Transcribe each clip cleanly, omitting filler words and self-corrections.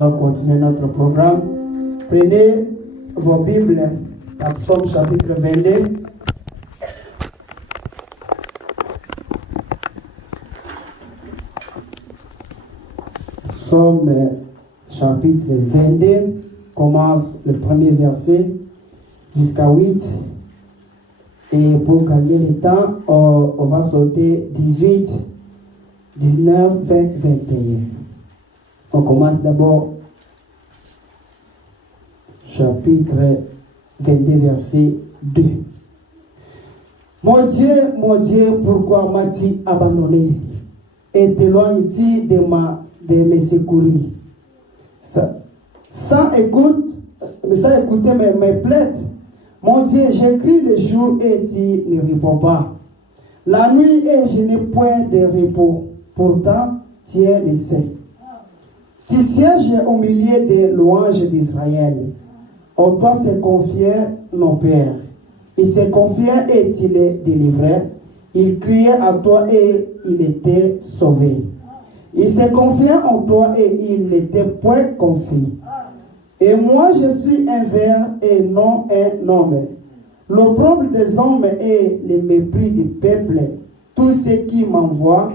On va continuer notre programme. Prenez vos Bibles, à Psaume chapitre 22. Psaume chapitre 22 commence le premier verset jusqu'à 8. Et pour gagner le temps, on va sauter 18, 19, 20, 21. On commence d'abord chapitre 22, verset 2. Mon Dieu, pourquoi m'as-tu abandonné et t'éloignes-tu de mes secourir? Sans écouter mes plaintes. Mon Dieu, j'écris le jour et tu ne réponds pas. La nuit et je n'ai point de repos. Pourtant, tu es le Saint. Tu sièges au milieu des louanges d'Israël. En toi se confiait nos pères. Il se confiait et il est délivré. Il criait à toi et il était sauvé. Il se confiait en toi et il n'était point confus. Et moi je suis un ver et non un homme. L'opprobre des hommes et le mépris du peuple. Tous ceux qui m'envoient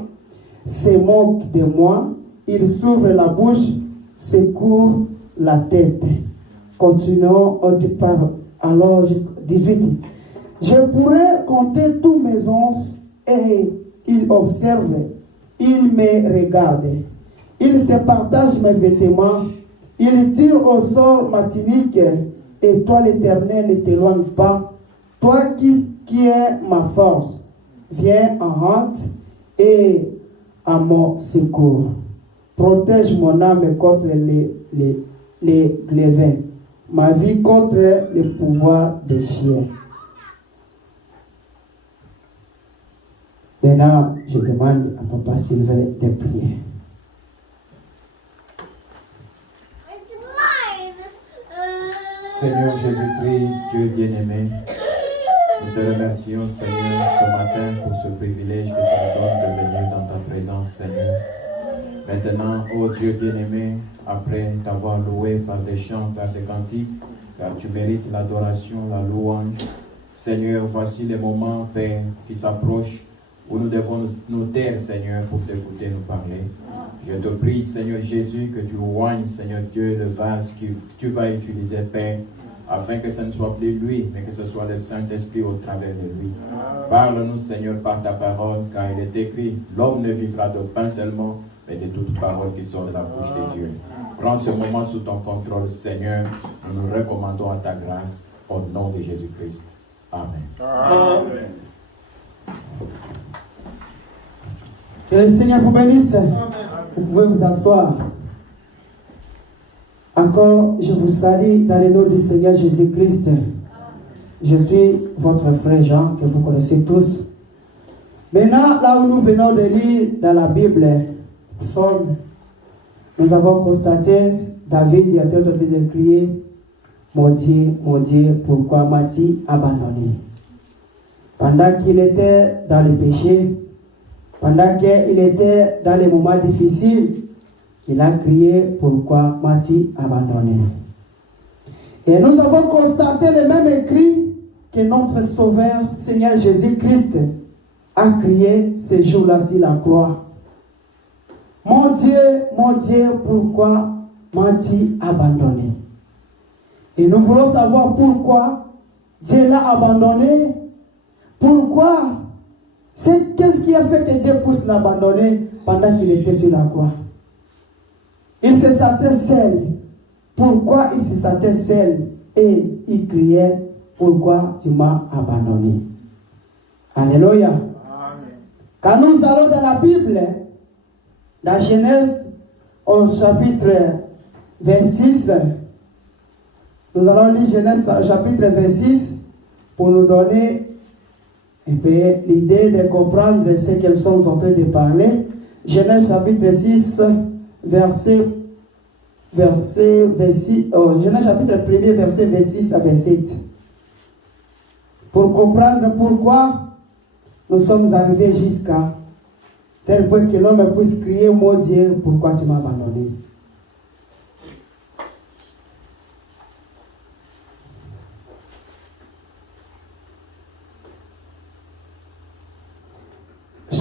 se moquent de moi. Ils s'ouvrent la bouche, secouent la tête. Continuons alors jusqu'au 18. Je pourrais compter tous mes onces et ils observent, ils me regardent. Ils se partagent mes vêtements, ils tirent au sort ma tunique et toi l'Éternel ne t'éloigne pas. Toi qui es ma force, viens en hâte et à mon secours. Protège mon âme contre les glaives, ma vie contre le pouvoir des chiens. Maintenant, je demande à Papa Sylvain de prier. Seigneur Jésus-Christ, Dieu bien-aimé, nous te remercions, Seigneur, ce matin pour ce privilège que tu nous donnes de venir dans ta présence, Seigneur. Maintenant, ô Dieu bien-aimé, après t'avoir loué par des chants, par des cantiques, car tu mérites l'adoration, la louange, Seigneur, voici les moments, Père, qui s'approchent, où nous devons nous taire, Seigneur, pour t'écouter nous parler. Je te prie, Seigneur Jésus, que tu oignes, Seigneur Dieu, le vase que tu vas utiliser, Père, afin que ce ne soit plus lui, mais que ce soit le Saint-Esprit au travers de lui. Parle-nous, Seigneur, par ta parole, car il est écrit, l'homme ne vivra de pain seulement, mais de toute parole qui sort de la bouche de Dieu. Prends ce moment sous ton contrôle, Seigneur. Nous nous recommandons à ta grâce, au nom de Jésus-Christ. Amen. Amen. Que le Seigneur vous bénisse. Amen. Vous pouvez vous asseoir. Encore, je vous salue dans le nom du Seigneur Jésus-Christ. Je suis votre frère Jean, que vous connaissez tous. Maintenant, là où nous venons de lire dans la Bible, Psaume, nous avons constaté, David était en train de crier, mon Dieu, pourquoi m'as-tu abandonné? Pendant qu'il était dans le péché, pendant qu'il était dans les moments difficiles, il a crié, pourquoi m'as-tu abandonné? Et nous avons constaté le même cri que notre Sauveur, Seigneur Jésus-Christ, a crié ce jour-là sur la croix. Mon Dieu, pourquoi m'as-tu abandonné? Et nous voulons savoir pourquoi Dieu l'a abandonné. Pourquoi? Qu'est-ce qui a fait que Dieu puisse l'abandonner pendant qu'il était sur la croix? Il se sentait seul. Pourquoi il se sentait seul? Et il criait, pourquoi tu m'as abandonné? Alléluia. Amen. Quand nous allons dans la Bible, dans Genèse, au chapitre 26, nous allons lire Genèse au chapitre 26 pour nous donner un peu l'idée de comprendre ce qu'elles sont en train de parler. Genèse chapitre 6, Genèse chapitre 1er, verset 26 à 27. Pour comprendre pourquoi nous sommes arrivés jusqu'à tel point que l'homme puisse crier, mon Dieu, pourquoi tu m'as abandonné?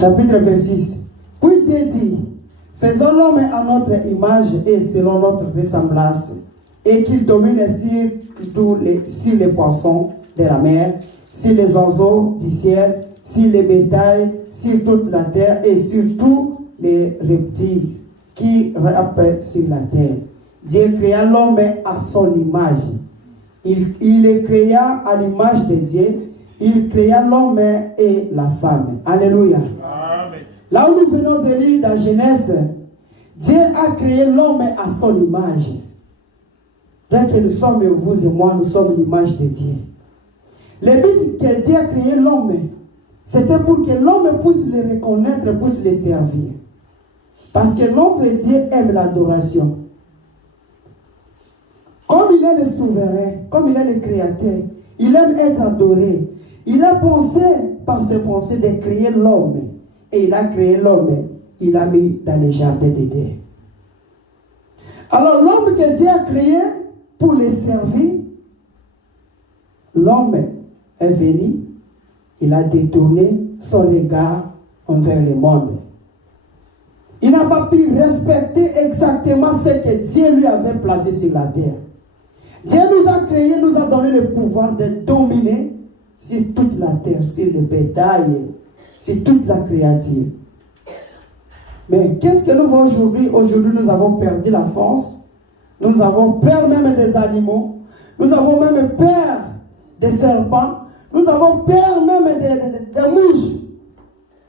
Chapitre 26. Puis Dieu dit, faisons l'homme à notre image et selon notre ressemblance, et qu'il domine sur les poissons de la mer, sur les oiseaux du ciel, sur les bétails, sur toute la terre et sur tous les reptiles qui rampent sur la terre. Dieu créa l'homme à son image. Il les créa à l'image de Dieu. Il créa l'homme et la femme. Alléluia. Amen. Là où nous venons de lire dans Genèse, Dieu a créé l'homme à son image. Bien que nous sommes, vous et moi, nous sommes l'image de Dieu. Le but que Dieu a créé l'homme, c'était pour que l'homme puisse le reconnaître, puisse le servir. Parce que notre Dieu aime l'adoration. Comme il est le souverain, comme il est le créateur, il aime être adoré. Il a pensé, par ses pensées, de créer l'homme. Et il a créé l'homme, il l'a mis dans les jardins d'Éden. Alors l'homme que Dieu a créé pour le servir, l'homme est venu, il a détourné son regard envers le monde. Il n'a pas pu respecter exactement ce que Dieu lui avait placé sur la terre. Dieu nous a créés, nous a donné le pouvoir de dominer sur toute la terre, sur le bétail, sur toute la créature. Mais qu'est-ce que nous voyons aujourd'hui? Aujourd'hui, nous avons perdu la force. Nous avons peur même des animaux. Nous avons même peur des serpents. Nous avons peur même des mouches.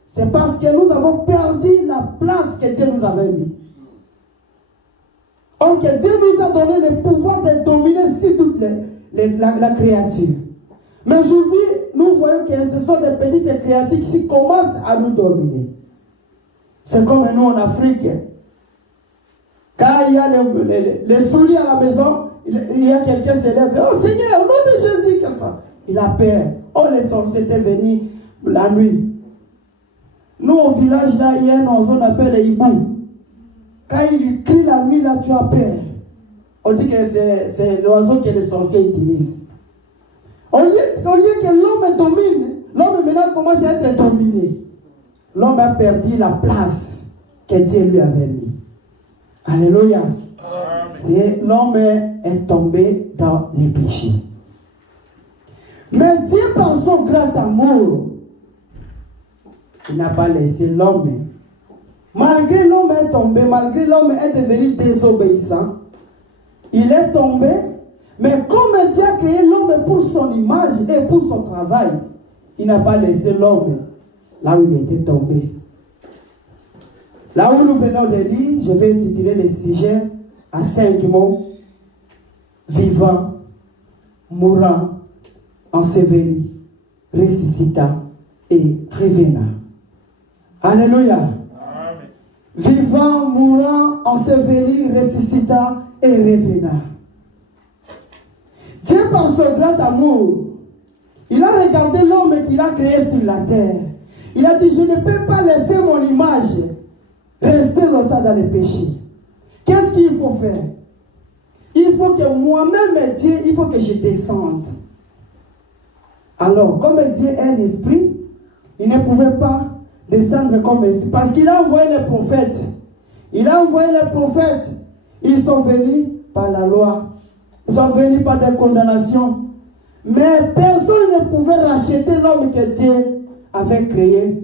C'est parce que nous avons perdu la place que Dieu nous avait mis. Donc Dieu nous a donné le pouvoir de dominer sur toute la créature. Mais aujourd'hui, nous voyons que ce sont des petites créatures qui commencent à nous dominer. C'est comme nous en Afrique. Quand il y a les souris à la maison, il y a quelqu'un qui s'élève. Oh Seigneur, au nom de Jésus, qu'est-ce que ça? Il a peur. Oh, les sorciers étaient venus la nuit. Nous, au village, là, il y a un oiseau qu'on appelle les hiboux. Quand il crie la nuit, là, tu as peur. On dit que c'est l'oiseau que les sorciers utilisent. Au lieu que l'homme domine, l'homme maintenant commence à être dominé. L'homme a perdu la place que Dieu lui avait mis. Alléluia. L'homme est tombé dans les péchés. Mais Dieu, par son grand amour, il n'a pas laissé l'homme. Malgré l'homme est tombé, malgré l'homme est devenu désobéissant, il est tombé, mais comme Dieu a créé l'homme pour son image et pour son travail, il n'a pas laissé l'homme là où il était tombé. Là où nous venons de lire, je vais intituler le sujet à 5 mots: vivant, mourant, enseveli, ressuscitant et revenant. Alléluia. Amen. Vivant, mourant, enseveli, ressuscitant et revenant. Dieu, par son grand amour, il a regardé l'homme qu'il a créé sur la terre. Il a dit, je ne peux pas laisser mon image rester longtemps dans les péchés. Qu'est-ce qu'il faut faire? Il faut que moi-même, Dieu, il faut que je descende. Alors, comme Dieu est un esprit, il ne pouvait pas descendre comme esprit. Parce qu'il a envoyé les prophètes. Il a envoyé les prophètes. Ils sont venus par la loi. Ils sont venus par des condamnations. Mais personne ne pouvait racheter l'homme que Dieu avait créé.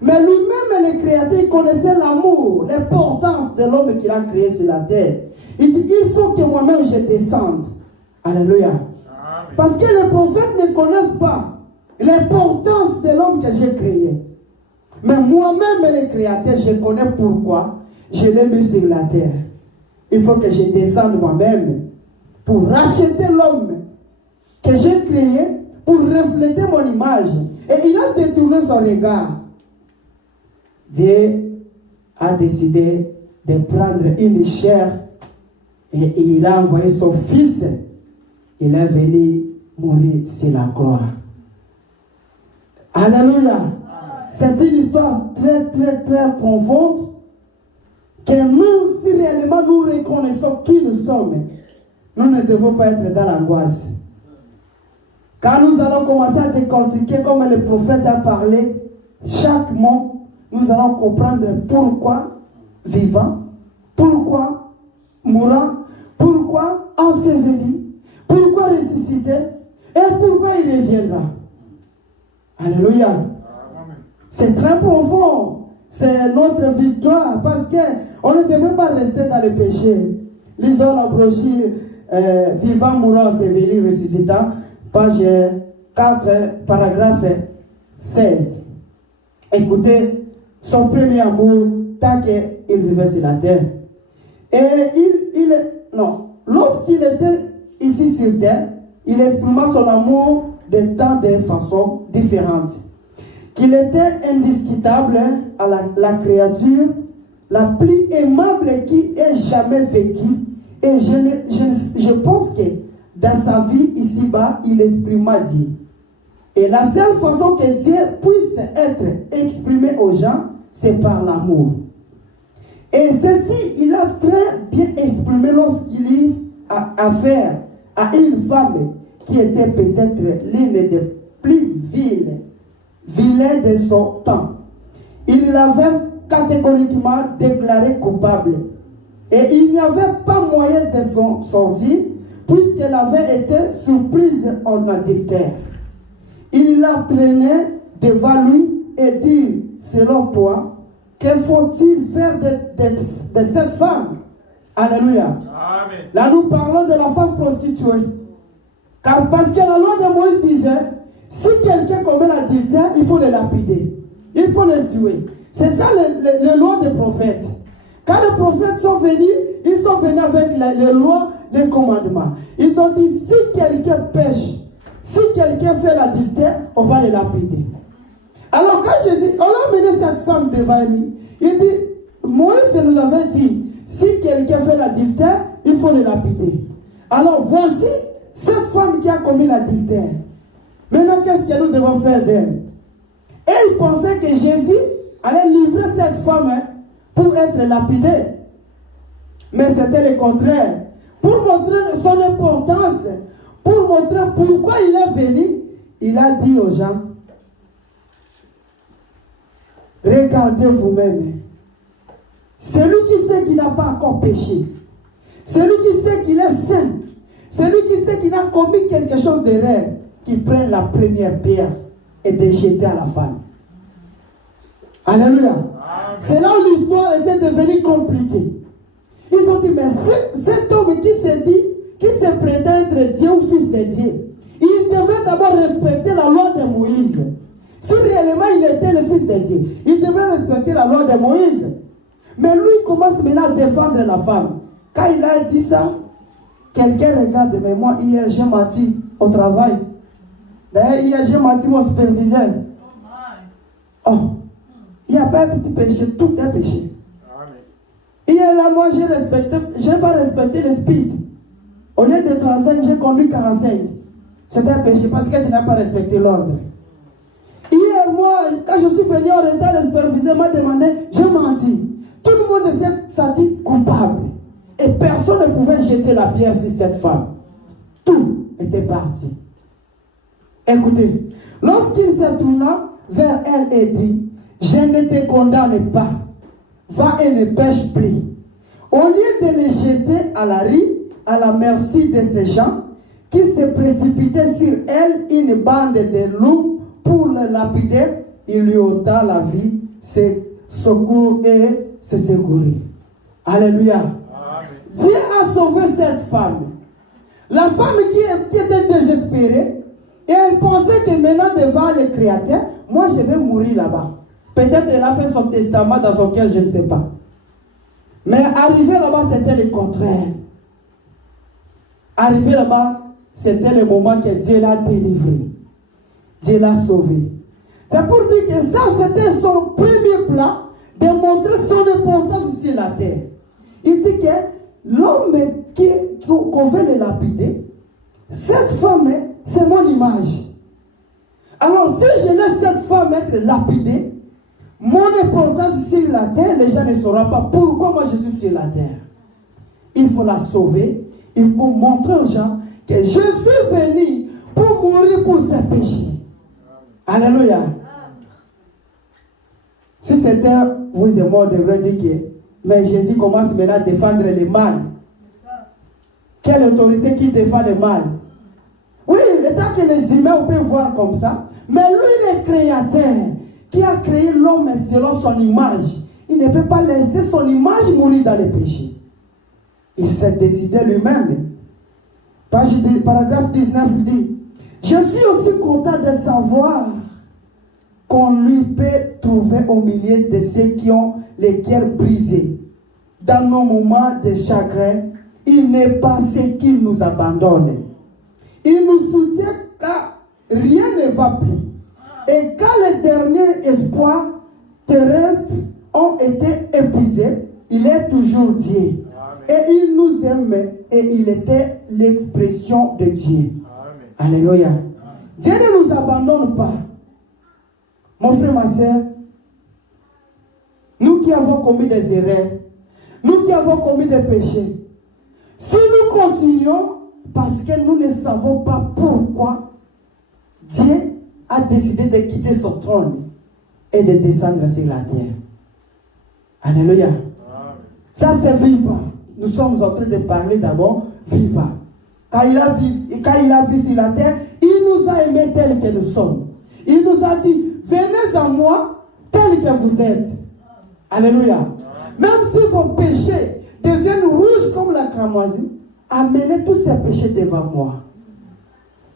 Mais lui-même, le créateur, il connaissait l'amour, l'importance de l'homme qu'il a créé sur la terre. Il dit, il faut que moi-même je descende. Alléluia. Amen. Parce que les prophètes ne connaissent pas l'importance de l'homme que j'ai créé. Mais moi-même, le créateur, je connais pourquoi je l'ai mis sur la terre. Il faut que je descende moi-même pour racheter l'homme que j'ai créé, pour refléter mon image. Et il a détourné son regard. Dieu a décidé de prendre une chair et il a envoyé son fils. Il est venu mourir sur la croix. Alléluia. C'est une histoire très, très, très profonde que nous, si réellement nous reconnaissons qui nous sommes, nous ne devons pas être dans l'angoisse. Quand nous allons commencer à décortiquer comme le prophète a parlé, chaque mot, nous allons comprendre pourquoi vivant, pourquoi mourant, pourquoi enseveli, pourquoi ressuscité et pourquoi il reviendra. Alléluia. C'est très profond. C'est notre victoire parce qu'on ne devait pas rester dans le péché. Lisons la brochure Vivant, mourant, enseveli, ressuscitant, page 4, paragraphe 16. Écoutez, son premier amour, tant qu'il vivait sur la terre. Et lorsqu'il était ici sur terre, il exprima son amour de tant de façons différentes. Qu'il était indiscutable à la créature la plus aimable qui ait jamais vécu. Et je pense que dans sa vie ici-bas, il exprima Dieu. Et la seule façon que Dieu puisse être exprimé aux gens, c'est par l'amour. Et ceci, il a très bien exprimé lorsqu'il eut affaire à une femme qui était peut-être l'une des plus vilains de son temps. Il l'avait catégoriquement déclarée coupable. Et il n'y avait pas moyen de s'en sortir, puisqu'elle avait été surprise en adultère. Il la traînait devant lui et dit, selon toi, que faut-il faire de cette femme? Alléluia. Amen. Là, nous parlons de la femme prostituée. Car parce que la loi de Moïse disait, si quelqu'un commet l'adultère, il faut le lapider. Il faut le tuer. C'est ça les lois des prophètes. Quand les prophètes sont venus, ils sont venus avec les lois, les commandements. Ils ont dit, si quelqu'un pêche, si quelqu'un fait l'adultère, on va le lapider. Alors quand Jésus, on a amené cette femme devant lui, il dit, Moïse nous avait dit, si quelqu'un fait l'adultère, il faut le lapider. Alors voici cette femme qui a commis l'adultère. Maintenant, qu'est-ce que nous devons faire d'elle? Et il pensait que Jésus allait livrer cette femme pour être lapidée. Mais c'était le contraire. Pour montrer son importance, pour montrer pourquoi il est venu, il a dit aux gens, regardez vous-même. Celui qui sait qu'il n'a pas encore péché, celui qui sait qu'il est saint, celui qui sait qu'il a commis quelque chose de rare, qui prenne la première pierre et de jeter à la femme. Alléluia. C'est là où l'histoire était devenue compliquée. Ils ont dit, mais cet homme qui se dit, qui se prétend être Dieu ou fils de Dieu, il devrait d'abord respecter la loi de Moïse. Si réellement il était le fils de Dieu, il devrait respecter la loi de Moïse. Mais lui, il commence maintenant à défendre la femme. Quand il a dit ça, quelqu'un regarde, mais moi, hier, j'ai menti au travail. D'ailleurs, hier, j'ai menti mon superviseur. Oh, il n'y a pas un petit péché, tout est péché. Hier, là, moi, je n'ai pas respecté le speed. Au lieu de 35, j'ai conduit 45. C'était un péché parce que tu n'as pas respecté l'ordre. Hier, moi, quand je suis venu en retard, le superviseur m'a demandé, j'ai menti. Tout le monde s'est dit coupable. Et personne ne pouvait jeter la pierre sur cette femme. Tout était parti. Écoutez, lorsqu'il se tourna vers elle et dit, je ne te condamne pas. Va et ne pêche plus. Au lieu de les jeter à la rue, à la merci de ces gens qui se précipitaient sur elle, une bande de loups pour le lapider, il lui ôta la vie, se secours et se secourir. Alléluia. Amen. Dieu a sauvé cette femme. La femme qui était désespérée, et elle pensait que maintenant devant le Créateur, moi je vais mourir là-bas. Peut-être elle a fait son testament dans son cœur, je ne sais pas. Mais arriver là-bas, c'était le contraire. Arriver là-bas, c'était le moment que Dieu l'a délivré. Dieu l'a sauvé. C'est pour dire que ça, c'était son premier plan de montrer son importance sur la terre. Il dit que l'homme qu'on veut le lapider, cette femme, c'est mon image. Alors, si je laisse cette femme être lapidée, mon importance sur la terre, les gens ne sauront pas pourquoi moi je suis sur la terre. Il faut la sauver. Il faut montrer aux gens que je suis venu pour mourir pour ses péchés. Alléluia. Si c'était vous et moi, on devrait dire que mais Jésus commence maintenant à défendre le mal. Quelle autorité qui défend le mal? Oui, étant que les humains, on peut voir comme ça. Mais lui, le créateur, qui a créé l'homme selon son image, il ne peut pas laisser son image mourir dans le péché. Il s'est décidé lui-même. Paragraphe 19 dit, je suis aussi content de savoir qu'on lui peut trouver au milieu de ceux qui ont les cœurs brisés. Dans nos moments de chagrin, il n'est pas ce qui nous abandonne. Il nous soutient car rien ne va plus. Et quand les derniers espoirs terrestres ont été épuisés, il est toujours Dieu. Et il nous aimait et il était l'expression de Dieu. Amen. Alléluia. Dieu ne nous abandonne pas. Mon frère, ma soeur, nous qui avons commis des erreurs, nous qui avons commis des péchés, si nous continuons, parce que nous ne savons pas pourquoi Dieu a décidé de quitter son trône et de descendre sur la terre. Alléluia. Amen. Ça c'est vivant. Nous sommes en train de parler d'abord vivant. Quand il a vu sur la terre, il nous a aimés tels que nous sommes. Il nous a dit, venez à moi tels que vous êtes. Alléluia. Même si vos péchés deviennent rouges comme la cramoisie, amenez tous ces péchés devant moi.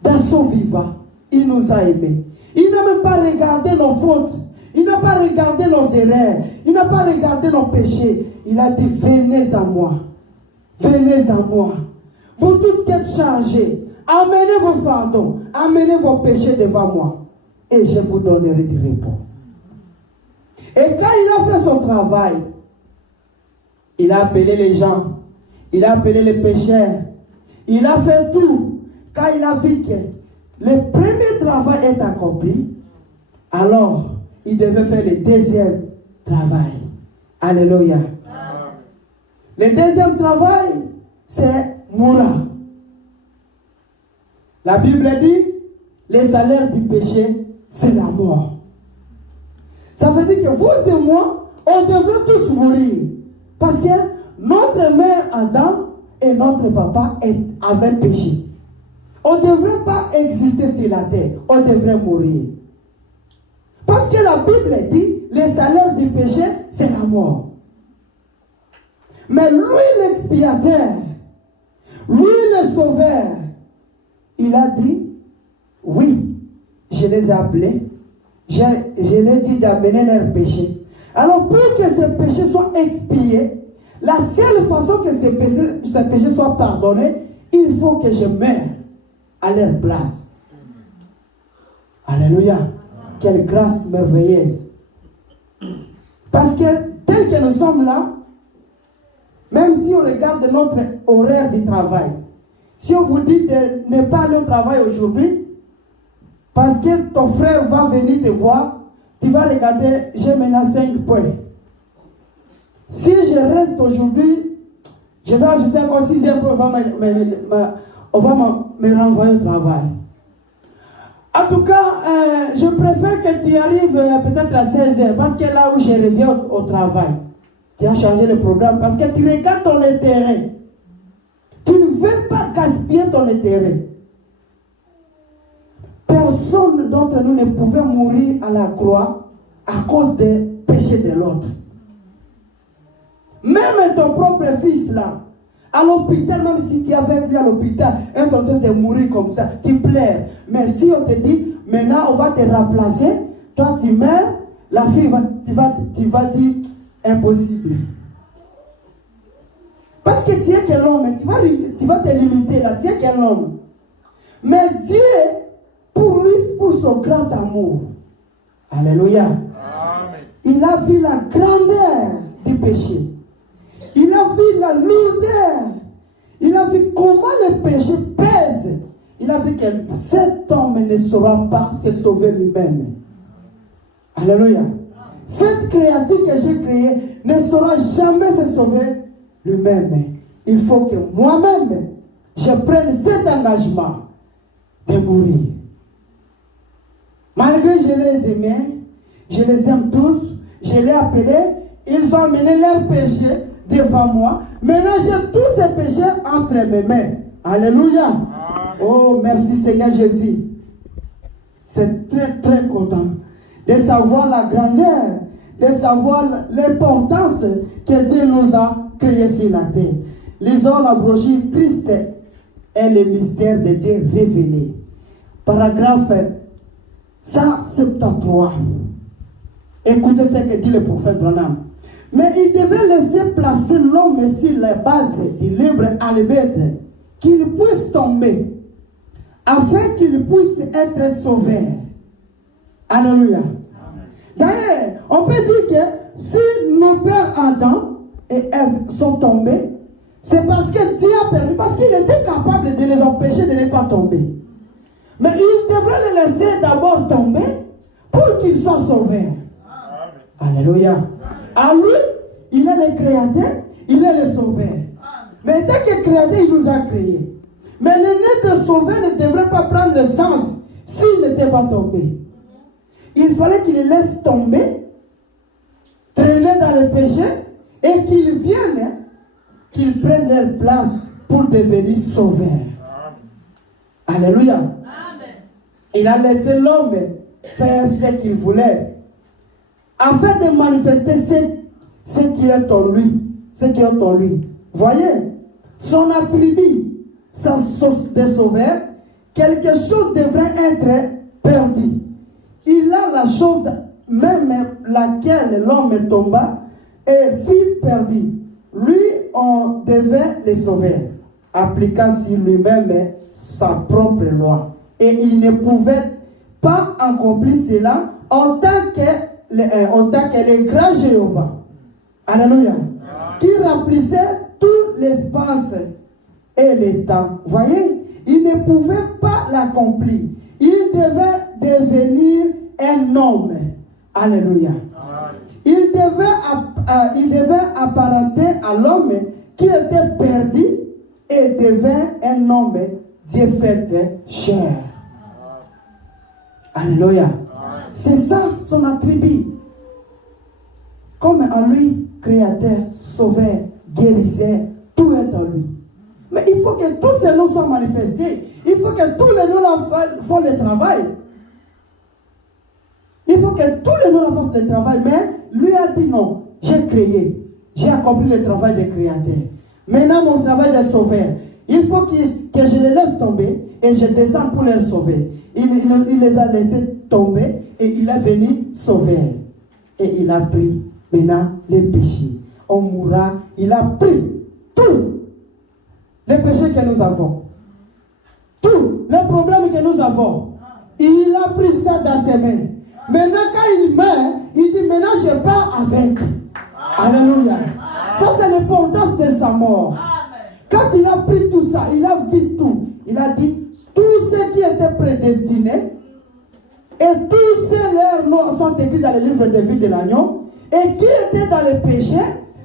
Dans son vivant, il nous a aimés. Il n'a même pas regardé nos fautes. Il n'a pas regardé nos erreurs. Il n'a pas regardé nos péchés. Il a dit, venez à moi. Venez à moi. Vous tous qui êtes chargés, amenez vos fardeaux, amenez vos péchés devant moi. Et je vous donnerai du repos. Et quand il a fait son travail, il a appelé les gens, il a appelé les pécheurs, il a fait tout. Quand il a vu que le premier travail est accompli, alors il devait faire le deuxième travail. Alléluia. Le deuxième travail, c'est mourir. La Bible dit, le salaire du péché, c'est la mort. Ça veut dire que vous et moi, on devrait tous mourir. Parce que notre mère Adam et notre papa avaient péché. On ne devrait pas exister sur la terre. On devrait mourir. Parce que la Bible dit, le salaire du péché, c'est la mort. Mais lui, l'expiateur, lui, le sauveur, il a dit, oui, je les ai appelés, je les ai dit d'amener leurs péchés. Alors, pour que ces péchés soient expiés, la seule façon que ces péchés soient pardonnés, il faut que je meure à leur place. Alléluia. Quelle grâce merveilleuse. Parce que tel que nous sommes là, même si on regarde notre horaire du travail, si on vous dit de ne pas aller au travail aujourd'hui, parce que ton frère va venir te voir, tu vas regarder, j'ai maintenant 5 points. Si je reste aujourd'hui, je vais ajouter encore 6e point, on va me renvoyer au travail. En tout cas, je préfère que tu arrives peut-être à 16h, parce que là où je reviens au travail, tu as changé le programme, parce que tu regardes ton intérêt. Tu ne veux pas gaspiller ton intérêt. Personne d'entre nous ne pouvait mourir à la croix à cause des péchés de l'autre. Même ton propre fils là, à l'hôpital, même si tu es avec lui à l'hôpital, il est en train de mourir comme ça, tu pleures. Mais si on te dit, maintenant on va te remplacer, toi tu meurs, la fille tu vas dire, impossible. Parce que tu es quel homme, tu vas te limiter là, tu es quel homme. Mais Dieu, pour son grand amour, alléluia, amen. Il a vu la grandeur du péché. Il a vu la lourdeur. Il a vu comment le péché pèse. Il a vu que cet homme ne saura pas se sauver lui-même. Alléluia. Cette créature que j'ai créée ne saura jamais se sauver lui-même. Il faut que moi-même, je prenne cet engagement de mourir. Malgré que je les aimais, je les aime tous, je l'ai appelé, ils ont amené leurs péchés devant moi. Maintenant, j'ai tous ces péchés entre mes mains. Alléluia. Oh, merci Seigneur Jésus. C'est très, très content de savoir la grandeur, de savoir l'importance que Dieu nous a créé sur la terre. Lisons la brochure Christ est le mystère de Dieu révélé. Paragraphe 173. Écoutez ce que dit le prophète Branham. Mais il devait laisser placer l'homme sur la base du libre arbitre, qu'il puisse tomber, afin qu'il puisse être sauvé. Alléluia. D'ailleurs, on peut dire que si nos pères Adam et Ève sont tombés, c'est parce que Dieu a permis, parce qu'il était capable de les empêcher de ne pas tomber. Mais il devrait les laisser d'abord tomber pour qu'ils soient sauvés. Alléluia. À lui, il est le créateur, il est le sauveur. Mais tant que créateur, il nous a créés. Mais le nez de sauveur ne devrait pas prendre sens s'il n'était pas tombé. Il fallait qu'il les laisse tomber, traîner dans le péché, et qu'ils viennent, qu'ils prennent leur place pour devenir sauveurs. Alléluia. Amen. Il a laissé l'homme faire ce qu'il voulait, afin de manifester ce qui est en lui. Ce qui est en lui. Voyez, son attribut, sa source de sauveur, quelque chose devrait être perdu. Il a la chose même laquelle l'homme tomba et fut perdu. Lui, on devait le sauver, appliquant sur lui-même sa propre loi. Et il ne pouvait pas accomplir cela en tant que le grand Jéhovah. Alléluia. Qui remplissait tout l'espace et le temps. Voyez, il ne pouvait pas l'accomplir. Il devait devenir un homme. Alléluia. Il devait apparenter à l'homme qui était perdu et devint un homme Dieu fait chair. Alléluia. C'est ça son attribut. Comme en lui, créateur, sauveur, guérisseur, tout est en lui. Mais il faut que tous ces noms soient manifestés. Il faut que tous les noms fassent le travail. Il faut que tous les noms fassent le travail. Mais lui a dit non, j'ai créé. J'ai accompli le travail de créateur. Maintenant, mon travail de sauveur. Il faut que je les laisse tomber et je descends pour les sauver. Il les a laissés tomber et il est venu sauver. Et il a pris maintenant les péchés. On mourra. Il a pris tous les péchés que nous avons. Tous les problèmes que nous avons. Il a pris ça dans ses mains. Maintenant, quand il meurt, il dit maintenant je pars avec. Alléluia. Ça, c'est l'importance de sa mort. Quand il a pris tout ça, il a vu tout. Il a dit tous ceux qui étaient prédestinés et tous ces leurs noms sont écrits dans le livre de vie de l'agneau. Et qui étaient dans le péché,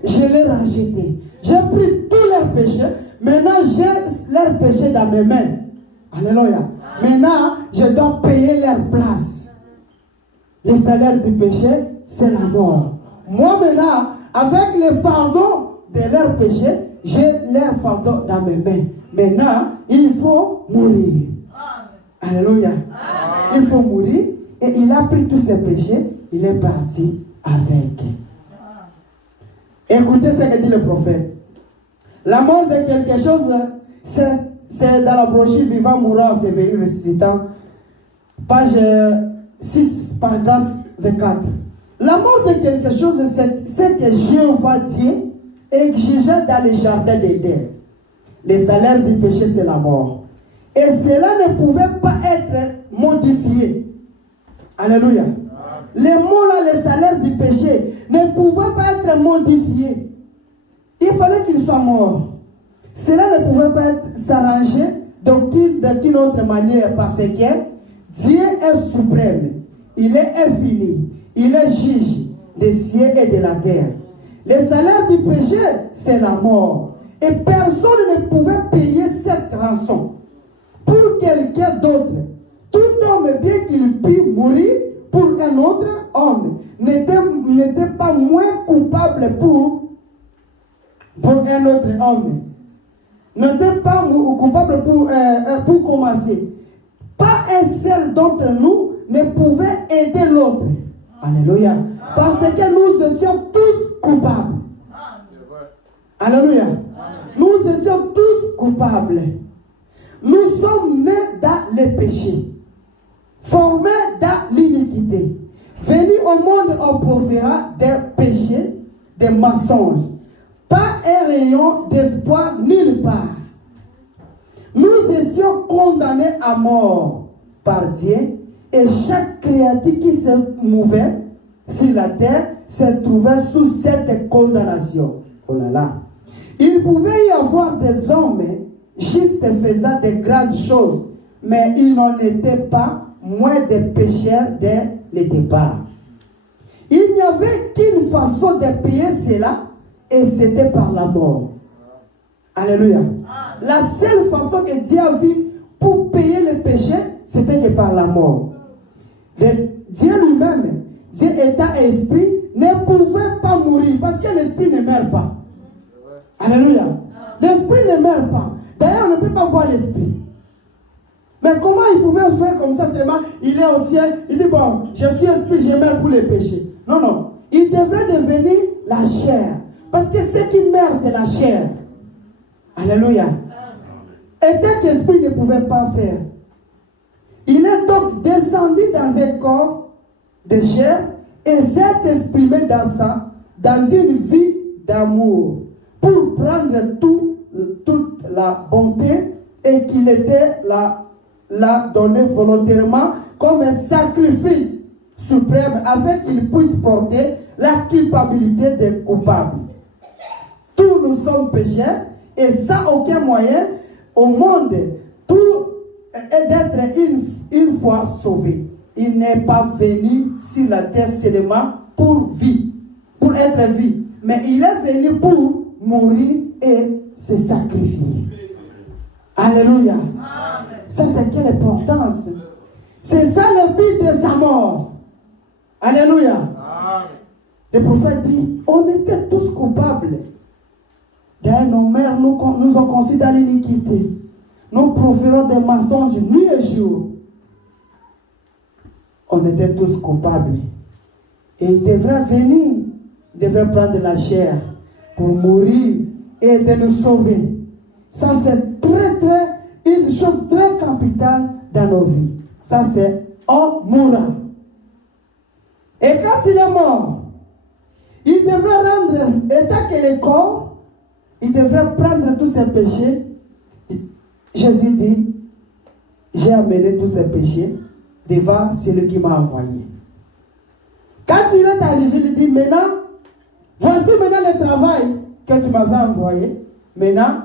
je les ai rachetés. J'ai pris tous leurs péchés. Maintenant, j'ai leurs péchés dans mes mains. Alléluia. Maintenant, je dois payer leur place. Le salaire du péché, c'est la mort. Moi, maintenant, avec le fardeau de leurs péchés, j'ai leur fardeau dans mes mains. Maintenant, il faut mourir. Alléluia. Il faut mourir. Et il a pris tous ses péchés. Il est parti avec. Écoutez ce que dit le prophète. La mort de quelque chose, c'est dans la brochure Vivant, mourant, sévéri, ressuscitant. Page 6, paragraphe 24. La mort de quelque chose, c'est que Jéhovah Dieu exigeait dans les jardins d'Éden. Le salaire du péché, c'est la mort. Et cela ne pouvait pas être modifié. Alléluia. Les mots là, le salaire du péché, ne pouvaient pas être modifiés. Il fallait qu'il soit mort. Cela ne pouvait pas s'arranger d'aucune autre manière parce que Dieu est suprême. Il est infini. Il est juge des cieux et de la terre. Le salaire du péché, c'est la mort. Et personne ne pouvait payer cette rançon pour quelqu'un d'autre. Tout homme, bien qu'il puisse mourir pour un autre homme, n'était hommes n'étaient pas coupables pour commencer. Pas un seul d'entre nous ne pouvait aider l'autre. Alléluia. Parce que nous étions tous coupables. Alléluia. Nous étions tous coupables. Nous sommes nés dans les péchés, formés dans l'iniquité. Venus au monde, on proféra des péchés, des mensonges. Pas un rayon d'espoir nulle part. Nous étions condamnés à mort par Dieu et chaque créature qui se mouvait sur la terre se trouvait sous cette condamnation. Oh là là. Il pouvait y avoir des hommes juste faisant de grandes choses, mais ils n'en étaient pas moins des pécheurs dès le départ. Il n'y avait qu'une façon de payer cela, et c'était par la mort. Alléluia. La seule façon que Dieu a vu pour payer le péché, c'était que par la mort. Dieu lui-même, Dieu étant esprit, ne pouvait pas mourir parce que l'esprit ne meurt pas. Alléluia. L'esprit ne meurt pas. D'ailleurs, on ne peut pas voir l'esprit. Mais comment il pouvait faire comme ça seulement? Il est au ciel, il dit bon, je suis esprit, je meurs pour les péchés. Non, non. Il devrait devenir la chair. Parce que ce qui meurt, c'est la chair. Alléluia. Et tel qu'esprit ne pouvait pas faire. Il est donc descendu dans un corps de chair et s'est exprimé dans une vie d'amour pour prendre toute la bonté et qu'il était la donner volontairement comme un sacrifice suprême afin qu'il puisse porter la culpabilité des coupables. Tous nous sommes pécheurs et sans aucun moyen au monde tout est d'être une fois sauvé. Il n'est pas venu sur la terre seulement pour être vie, mais il est venu pour mourir et se sacrifier. Alléluia. Amen. Ça, c'est quelle importance. C'est ça le but de sa mort. Alléluia. Amen. Le prophète dit, on était tous coupables. D'ailleurs, nos mères nous ont conçus dans l'iniquité. Nous proférons des mensonges nuit et jour. On était tous coupables. Et il devrait venir, il devrait prendre la chair pour mourir et de nous sauver. Ça, c'est une chose très capitale dans nos vies. Ça, c'est on mourra. Et quand il est mort, il devrait rendre, étant que le corps, il devrait prendre tous ses péchés. Jésus dit, j'ai amené tous ces péchés devant celui qui m'a envoyé. Quand il est arrivé, il dit, maintenant, voici maintenant le travail que tu m'avais envoyé. Maintenant,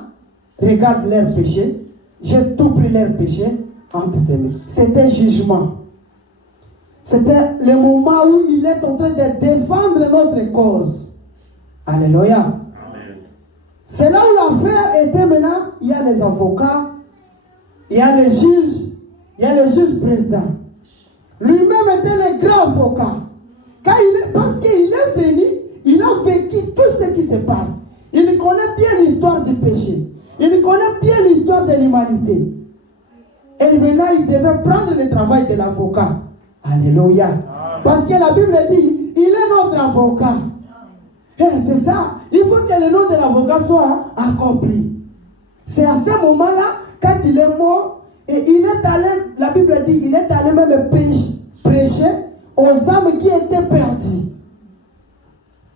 regarde leurs péchés. J'ai tout pris leurs péchés entre tes mains. C'était jugement. C'était le moment où il est en train de défendre notre cause. Alléluia. Amen. C'est là où l'affaire était maintenant. Il y a les avocats, il y a les juges, il y a le juge président. Lui-même était le grand avocat. Parce qu'il est venu, il a vécu tout ce qui se passe. Il connaît bien l'histoire du péché. Il connaît bien l'histoire de l'humanité. Et maintenant, il devait prendre le travail de l'avocat. Alléluia. Parce que la Bible dit, il est notre avocat. Et c'est ça. Il faut que le nom de l'avocat soit accompli. C'est à ce moment-là, quand il est mort, et il est allé, la Bible dit, il est allé même prêcher aux âmes qui étaient perdues.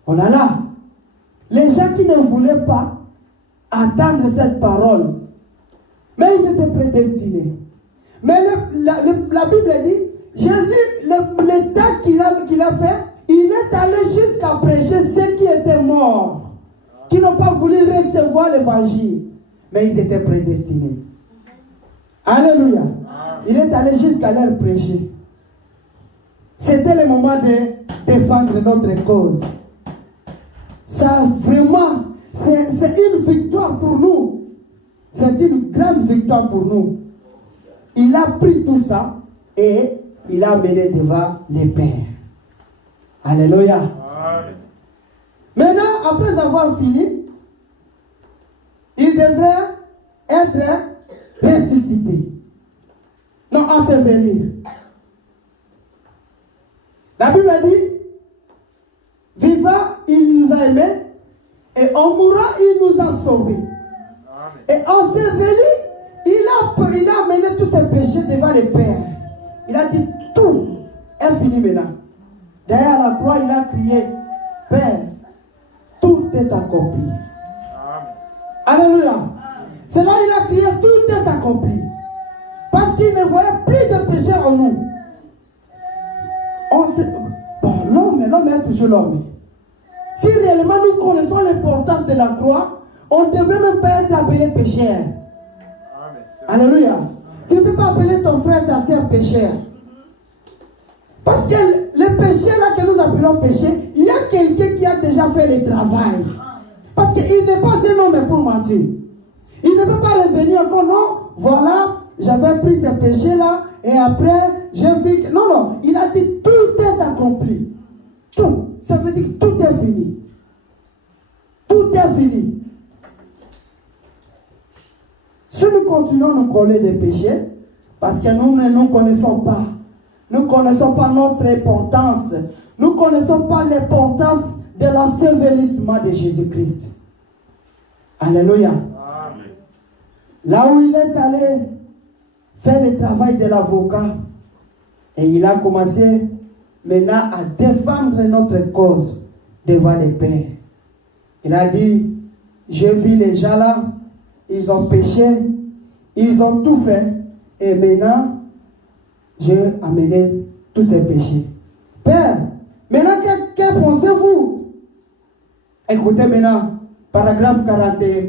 Oh là là. Les gens qui ne voulaient pas attendre cette parole, mais ils étaient prédestinés. Mais la Bible dit, Jésus, le temps qu'il a fait, il est allé jusqu'à prêcher ceux qui étaient morts, qui n'ont pas voulu recevoir l'évangile, mais ils étaient prédestinés. Alléluia. Il est allé jusqu'à leur prêcher. C'était le moment de défendre notre cause. Ça vraiment, c'est une victoire pour nous. C'est une grande victoire pour nous. Il a pris tout ça et il a amené devant les pères. Alléluia. Maintenant, après avoir fini, il devrait être ressuscité. Non, ensevelir. La Bible dit, vivant, il nous a aimés, et en mourant, il nous a sauvés. Et enseveli, il a amené tous ses péchés devant le Père. Il a dit, tout est fini maintenant. Derrière la croix, il a crié, Père, tout est accompli. Alléluia. C'est là qu'il a crié, tout est accompli. Parce qu'il ne voyait plus de péché en nous. L'homme est toujours l'homme. Si réellement nous connaissons l'importance de la croix, on ne devrait même pas être appelé pécheur. Alléluia. Tu ne peux pas appeler ton frère, ta soeur pécheur. Parce que le péché là que nous appelons péché, il y a quelqu'un qui a déjà fait le travail. Parce qu'il n'est pas un homme pour mentir. Il ne peut pas revenir encore, non, voilà, j'avais pris ce péché là, et après, j'ai vu que... Non, il a dit, tout est accompli. Tout. Ça veut dire que tout est fini. Tout est fini. Si nous continuons à nous coller des péchés, parce que nous ne nous connaissons pas, nous ne connaissons pas notre importance, nous ne connaissons pas l'importance de l'ensevelissement de Jésus-Christ. Alléluia. Amen. Là où il est allé faire le travail de l'avocat, et il a commencé maintenant à défendre notre cause devant les pères. Il a dit, j'ai vu les gens là, ils ont péché, ils ont tout fait, et maintenant, j'ai amené tous ces péchés. Père, maintenant, que pensez-vous? Écoutez maintenant, paragraphe 41.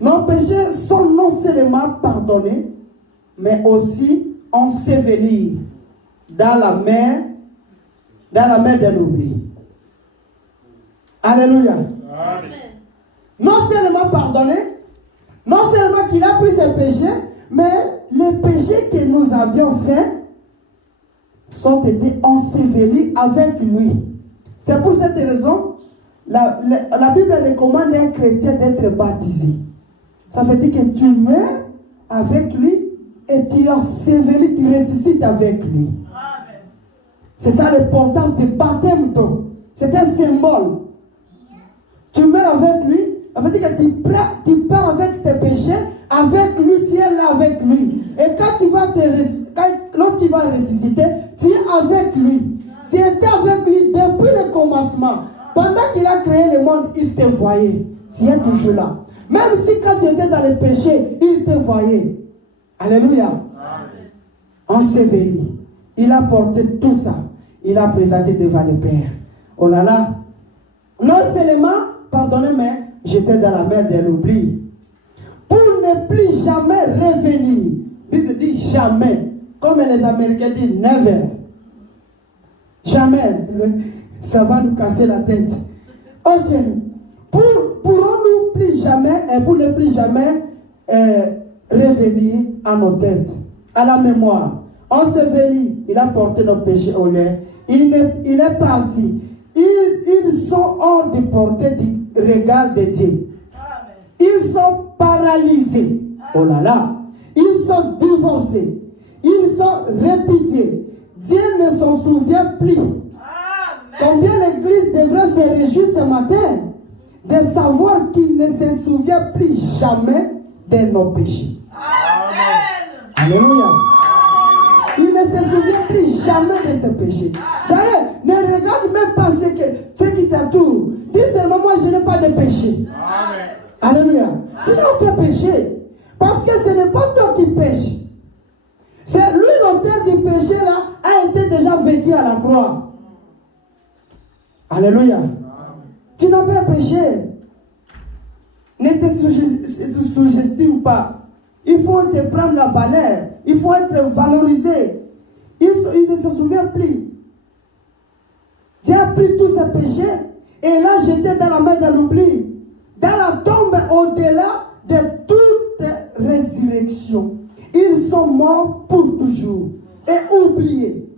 Nos péchés sont non seulement pardonnés, mais aussi ensevelis dans la mer de l'oubli. Alléluia. Amen. Non seulement pardonné, non seulement qu'il a pris ses péchés, mais les péchés que nous avions faits sont été ensevelis avec lui. C'est pour cette raison, la Bible recommande à un chrétien d'être baptisé. Ça veut dire que tu meurs avec lui et tu es enseveli, tu ressuscites avec lui. Amen. C'est ça l'importance du baptême. C'est un symbole. Tu meurs avec lui, ça veut dire que tu pars avec tes péchés, avec lui, tu es là avec lui. Et quand lorsqu'il va ressusciter, tu es avec lui. Tu étais avec lui depuis le commencement. Pendant qu'il a créé le monde, il te voyait. Tu es toujours là. Même si quand tu étais dans le péché, il te voyait. Alléluia. Enseveli. Il a porté tout ça. Il a présenté devant le Père. Oh là là. Non seulement, pardonnez, mais j'étais dans la mer de l'oubli. Pour ne plus jamais revenir. La Bible dit jamais. Comme les Américains disent never. Jamais. Ça va nous casser la tête. Ok. Pourrons-nous plus jamais, pour ne plus jamais revenir à nos têtes, à la mémoire. Enseveli, il a porté nos péchés au lait. Il est parti. Ils sont hors de portée du regard de Dieu. Amen. Ils sont paralysés. Oh là là. Ils sont divorcés. Ils sont répudiés. Dieu ne s'en souvient plus. Amen. Combien l'Église devrait se réjouir ce matin de savoir qu'il ne se souvient plus jamais de nos péchés. Amen. Alléluia. Il ne se souvient plus jamais de ses péchés. D'ailleurs, ne regarde même pas ce qui t'entoure. Dis seulement, moi je n'ai pas de péché. Amen. Alléluia. Tu n'as aucun péché. Parce que ce n'est pas toi qui pêches. C'est lui, l'auteur du péché là, a été déjà vécu à la croix. Alléluia. Amen. Tu n'as pas péché. Ne te suggestive pas. Il faut te prendre la valeur. Il faut être valorisé. Il ne se souvient plus. Dieu a pris tous ses péchés et l'a jeté dans la mer de l'oubli. Dans la tombe au-delà de toute résurrection. Ils sont morts pour toujours et oubliés.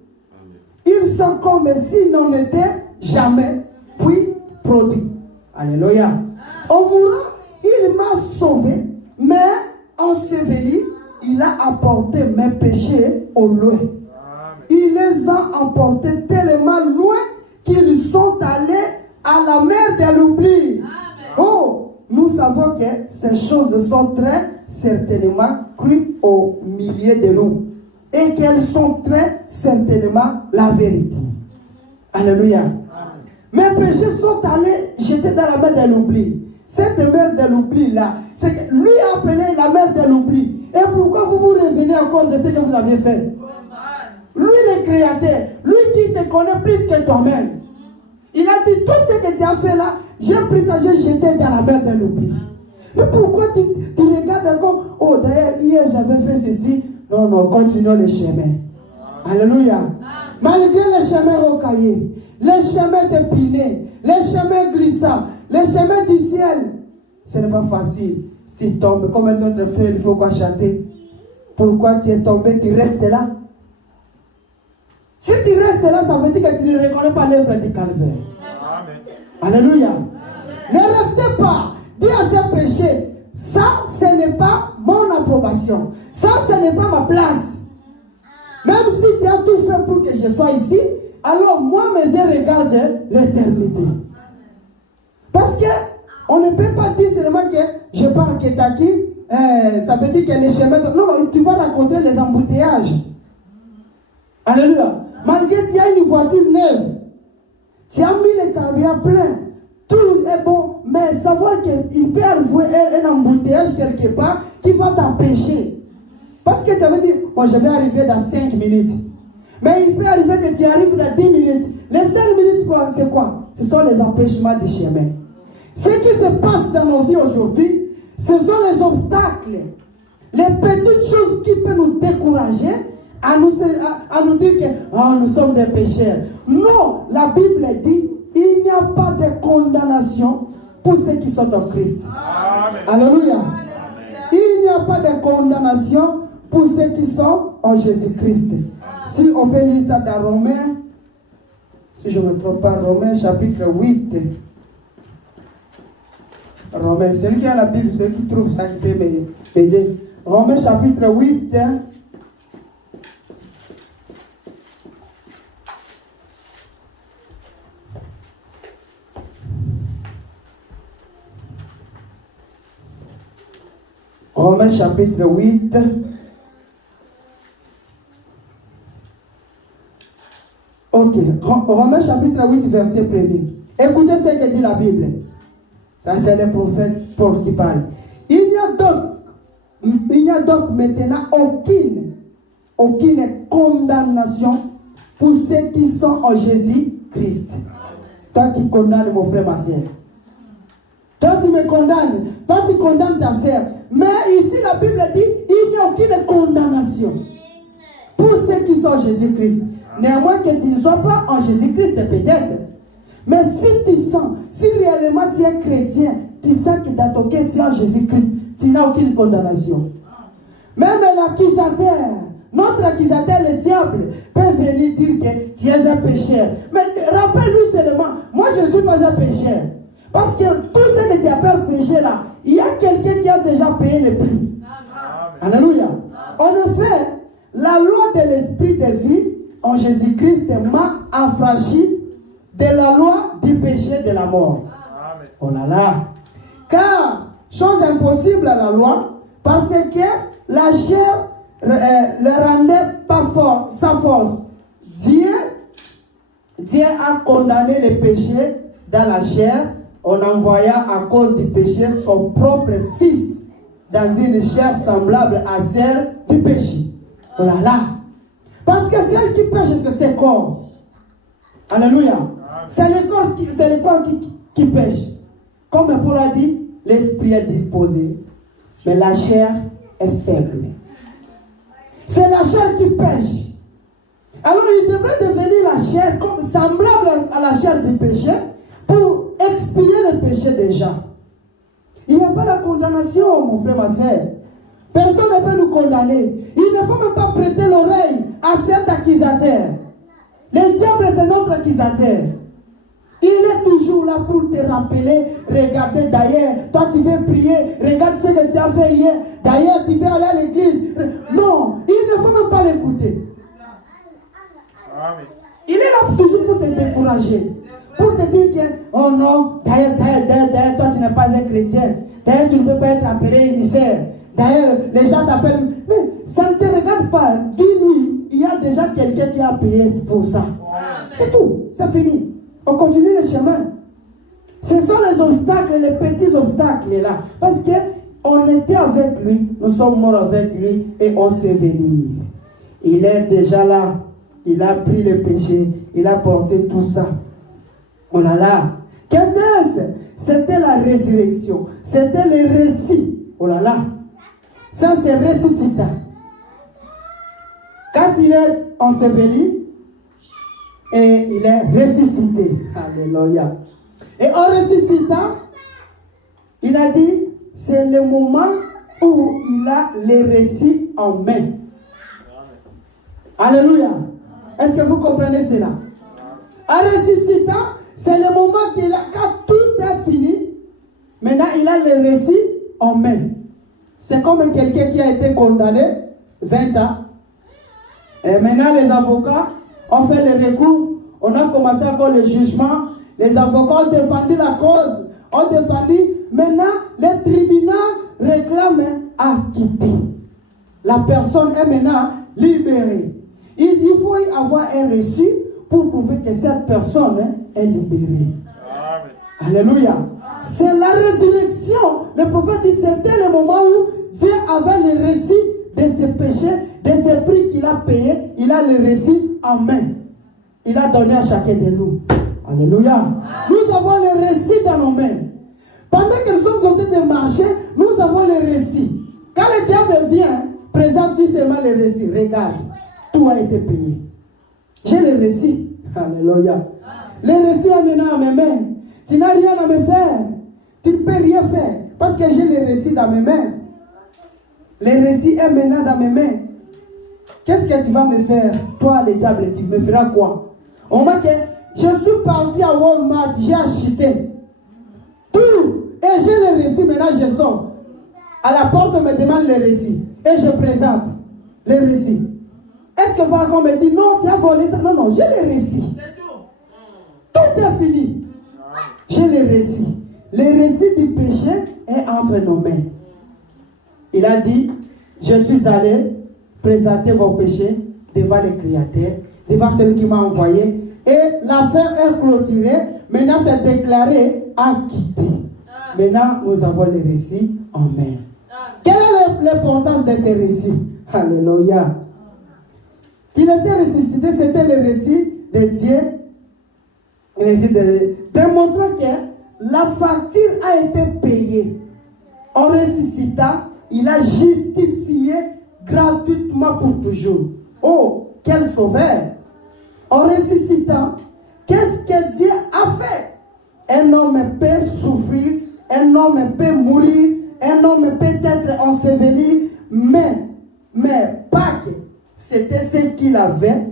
Ils sont comme s'ils n'en étaient jamais puis produits. Alléluia. En mourant, il m'a sauvé enseveli, il a apporté mes péchés au loin. Il les a emportés tellement loin qu'ils sont allés à la mer de l'oubli. Oh, nous savons que ces choses sont très certainement crues au milieu de nous et qu'elles sont très certainement la vérité. Alléluia. Mes péchés sont allés jeter dans la mer de l'oubli. Cette mer de l'oubli là, c'est que lui a appelé la mer de l'oubli. Et pourquoi vous vous revenez encore de ce que vous avez fait? Lui le créateur, lui qui te connaît plus que toi-même. Il a dit tout ce que tu as fait là, j'ai pris ça, j'ai jeté dans la mer de l'oubli. Mais pourquoi tu regardes encore? Oh d'ailleurs hier j'avais fait ceci. Non, non, continuons le chemin. Alléluia. Malgré les chemins rocaillés, les chemins épineux, les chemins glissants, les chemins du ciel, ce n'est pas facile. Si tu tombes, comme notre frère, il faut quoi chanter? Pourquoi tu es tombé, tu restes là? Si tu restes là, ça veut dire que tu ne reconnais pas l'œuvre du calvaire. Amen. Alléluia. Ne restez pas. Dis à ces péchés, ça, ce n'est pas mon approbation. Ça, ce n'est pas ma place. Même si tu as tout fait pour que je sois ici, alors moi, mes yeux regardent l'éternité. Parce que on ne peut pas dire seulement que je pars à Kentucky, ça veut dire que les chemins... Non, non, tu vas rencontrer les embouteillages. Alléluia. Malgré que tu as une voiture neuve, tu as mis le carburant plein, tout est bon, mais savoir qu'il peut y avoir un embouteillage quelque part qui va t'empêcher. Parce que tu avais dit, bon, je vais arriver dans 5 minutes. Mais il peut arriver que tu arrives dans 10 minutes. Les 5 minutes, c'est quoi? Ce sont les empêchements du chemin. Ce qui se passe dans nos vies aujourd'hui, ce sont les obstacles, les petites choses qui peuvent nous décourager à nous dire que oh, nous sommes des pécheurs. Non, la Bible dit il n'y a pas de condamnation pour ceux qui sont en Christ. Amen. Alléluia. Amen. Il n'y a pas de condamnation pour ceux qui sont en Jésus-Christ. Si on peut lire ça dans Romains, si je ne me trompe pas, Romains chapitre 8. Romains, celui qui a la Bible, celui qui trouve ça, qui peut m'aider. Romains chapitre 8. Romains chapitre 8. Ok. Romains chapitre 8, verset 1er. Écoutez ce que dit la Bible. Ça, c'est le prophète Paul qui parle. Il n'y a donc maintenant aucune condamnation pour ceux qui sont en Jésus-Christ. Toi qui condamnes mon frère, ma soeur. Toi tu me condamnes. Toi tu condamnes ta soeur. Mais ici la Bible dit il n'y a aucune condamnation pour ceux qui sont en Jésus-Christ. Néanmoins que tu ne sois pas en Jésus-Christ peut-être. Mais si tu sens, si réellement tu es chrétien, tu sens que dans ton cœur tu es en Jésus-Christ, tu n'as aucune condamnation. Même l'accusateur, notre accusateur, le diable, peut venir dire que tu es un pécheur. Mais rappelle-lui seulement, moi je ne suis pas un pécheur. Parce que tout ce que tu appelles péché là, il y a quelqu'un qui a déjà payé le prix. Amen. Alléluia. En effet, la loi de l'esprit de vie en Jésus-Christ m'a affranchi de la loi du péché de la mort. Amen. Oh là là. Car, chose impossible à la loi, parce que la chair ne rendait pas fort, sa force. Dieu a condamné le péché dans la chair en envoyant à cause du péché son propre fils dans une chair semblable à celle du péché. Oh là là. Parce que celle qui pêche, c'est ce corps. Alléluia. C'est le corps qui pêche. Comme Paul a dit, l'esprit est disposé, mais la chair est faible. C'est la chair qui pêche. Alors il devrait devenir la chair comme semblable à la chair du péché pour expier le péché des gens. Il n'y a pas de condamnation, mon frère, ma soeur. Personne ne peut nous condamner. Il ne faut même pas prêter l'oreille à cet accusateur. Le diable, c'est notre accusateur. Il est toujours là pour te rappeler. Regardez d'ailleurs, toi tu veux prier, regarde ce que tu as fait hier. D'ailleurs, tu veux aller à l'église. Non, il ne faut même pas l'écouter. Il est là toujours pour te décourager. Pour te dire que, oh non, d'ailleurs, toi tu n'es pas un chrétien. D'ailleurs, tu ne peux pas être appelé émissaire. D'ailleurs, les gens t'appellent. Mais ça ne te regarde pas. Dis-lui, il y a déjà quelqu'un qui a payé pour ça. C'est tout, c'est fini. On continue le chemin. Ce sont les obstacles, les petits obstacles là. Parce qu'on était avec lui, nous sommes morts avec lui et on s'est venu. Il est déjà là. Il a pris le péché. Il a porté tout ça. Oh là là. Qu'est-ce? C'était la résurrection. C'était le récit. Oh là là. Ça c'est ressuscitant. Quand il est enseveli, et il est ressuscité. Alléluia. Et en ressuscitant, il a dit, c'est le moment où il a les récits en main. Alléluia. Est-ce que vous comprenez cela? En ressuscitant, c'est le moment quand tout est fini, maintenant il a les récits en main. C'est comme quelqu'un qui a été condamné 20 ans. Et maintenant les avocats ont fait le recours. On a commencé encore le jugement. Les avocats ont défendu la cause. Ont défendu. Maintenant, le tribunal réclame acquitté. La personne est maintenant libérée. Il faut y avoir un récit pour prouver que cette personne est libérée. Amen. Alléluia. C'est la résurrection. Le prophète dit c'était le moment où Dieu avait le récit de ses péchés, de ses prix qu'il a payés. Il a le récit en main. Il a donné à chacun de nous. Alléluia. Nous avons le récit dans nos mains. Pendant que nous sommes en train de marcher, nous avons le récit. Quand le diable vient, présente-lui seulement le récit. Regarde, tout a été payé. J'ai le récit. Alléluia. Le récit est maintenant à mes mains. Tu n'as rien à me faire. Tu ne peux rien faire. Parce que j'ai le récit dans mes mains. Le récit est maintenant dans mes mains. Qu'est-ce que tu vas me faire? Toi, le diable, tu me feras quoi? Au moment que je suis parti à Walmart, j'ai acheté tout. Et j'ai le récit, maintenant je sors. À la porte, on me demande le récit. Et je présente le récit. Est-ce que par contre, on me dit, non, tu as volé ça? Non, non, j'ai le récit. Tout est fini. J'ai le récit. Le récit du péché est entre nos mains. Il a dit, je suis allé présenter vos péchés devant le Créateur, devant celui qui m'a envoyé. Et l'affaire est clôturée. Maintenant, c'est déclaré acquitté. Maintenant, nous avons le récit en main. Quelle est l'importance de ces récits? Alléluia. Qu'il était ressuscité, c'était le récit de Dieu. Le récit de démontrant que la facture a été payée. En ressuscitant, il a justifié gratuitement pour toujours. Oh, quel sauveur! En ressuscitant, qu'est-ce que Dieu a fait? Un homme peut souffrir, un homme peut mourir, un homme peut être enseveli, mais Pâques, c'était ce qu'il avait,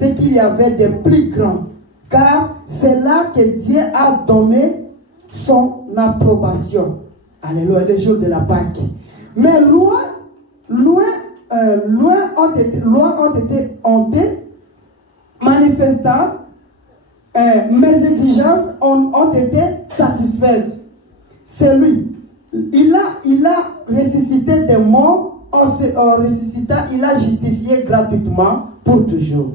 ce qu'il y avait de plus grand. Car c'est là que Dieu a donné son approbation. Alléluia, le jour de la Pâque. Mais loin ont été hantées, manifestant, mes exigences ont été satisfaites. C'est lui. Il a ressuscité des morts. En ressuscitant, il a justifié gratuitement pour toujours.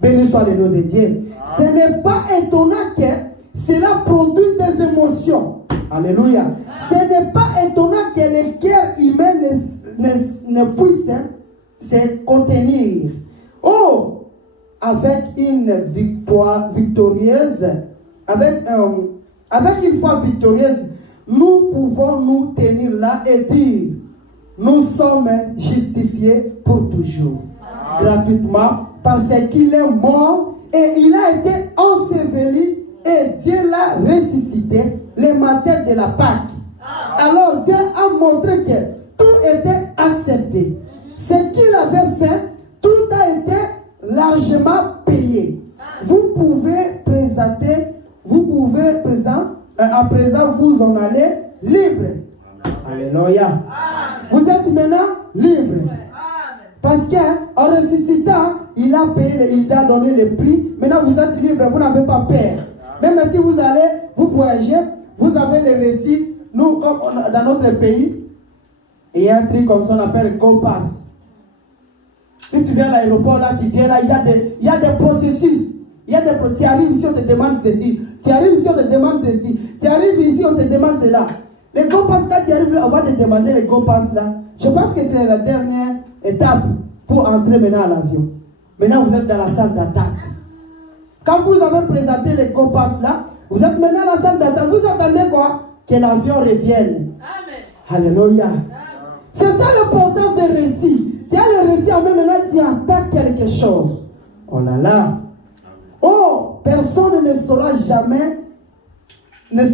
Béni soit le nom de Dieu. Ce n'est pas étonnant que cela produise des émotions. Alléluia. Ce n'est pas étonnant que le cœur humain ne puisse se contenir. Oh, avec une victoire victorieuse, avec une foi victorieuse, nous pouvons nous tenir là et dire, nous sommes justifiés pour toujours, gratuitement, parce qu'il est mort et il a été enseveli et Dieu l'a ressuscité le matin de la Pâque. Alors Dieu a montré que tout était accepté. Ce qu'il avait fait, tout a été largement payé. Vous pouvez à présent vous en aller libre. Alléluia. Vous êtes maintenant libre. Parce qu'en ressuscitant, il a payé, il a donné le prix. Maintenant, vous êtes libre, vous n'avez pas peur. Même si vous allez, vous voyagez, vous avez les récits. Nous, comme dans notre pays, il y a un truc comme ça, on appelle Go Pass. Quand tu viens à l'aéroport, là, tu viens là, il y a des processus. Tu arrives ici, on te demande ceci. Tu arrives ici, on te demande ceci. Tu arrives ici, on te demande cela. Les Go Pass, quand tu arrives là, on va te demander les Go Pass là. Je pense que c'est la dernière étape pour entrer maintenant à l'avion. Maintenant, vous êtes dans la salle d'attente. Quand vous avez présenté les Go Pass là, vous êtes maintenant dans la salle d'attente. Vous attendez quoi? Que l'avion revienne. Amen. Alléluia. C'est ça l'importance des récits. Tu as les récits en même maintenant, tu attaques quelque chose. Oh là là. Oh, personne ne saura jamais, ne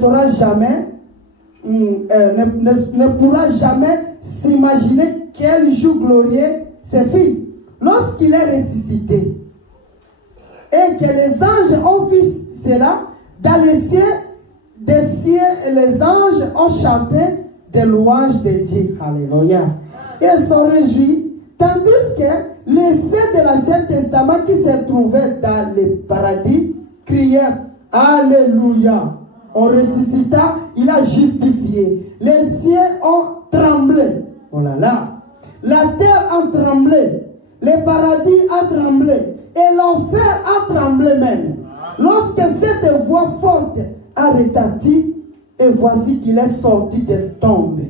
pourra jamais s'imaginer quel jour glorieux se fit lorsqu'il est ressuscité. Et que les anges ont vu cela dans les cieux, des cieux, les anges ont chanté des louanges de Dieu. Alléluia. Ils sont réjouis, tandis que les saints de l'Ancien Testament qui se trouvaient dans le paradis criaient Alléluia. On ressuscita, il a justifié. Les cieux ont tremblé. Oh là là. La terre a tremblé. Le paradis a tremblé. Et l'enfer a tremblé même. Lorsque cette voix forte a retenti, et voici qu'il est sorti de tombe.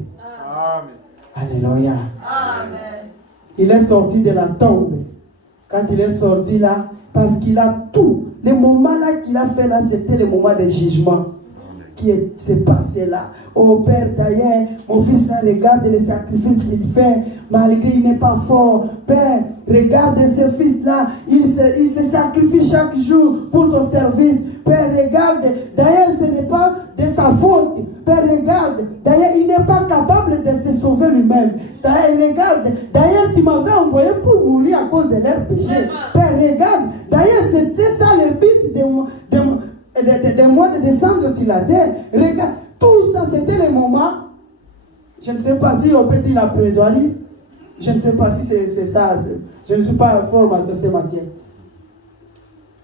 Alléluia. Amen. Il est sorti de la tombe. Quand il est sorti là, parce qu'il a tout. Les moments là qu'il a fait là, c'était le moment de jugement qui s'est passé là. Oh Père, d'ailleurs, mon fils là, regarde les sacrifices qu'il fait, malgré il n'est pas fort. Père, regarde ce fils là, il se sacrifie chaque jour pour ton service. Père, regarde, d'ailleurs, ce n'est pas de sa faute. Père, regarde, d'ailleurs, il n'est pas capable de se sauver lui-même. D'ailleurs, regarde, d'ailleurs, tu m'avais envoyé pour mourir à cause de leurs péchés. Père, regarde, d'ailleurs, c'était ça le but de moi de descendre sur la terre. Regarde, tout ça, c'était le moment. Je ne sais pas si on peut dire la plaidoirie. Je ne sais pas si c'est ça. Je ne suis pas fort dans ces matières.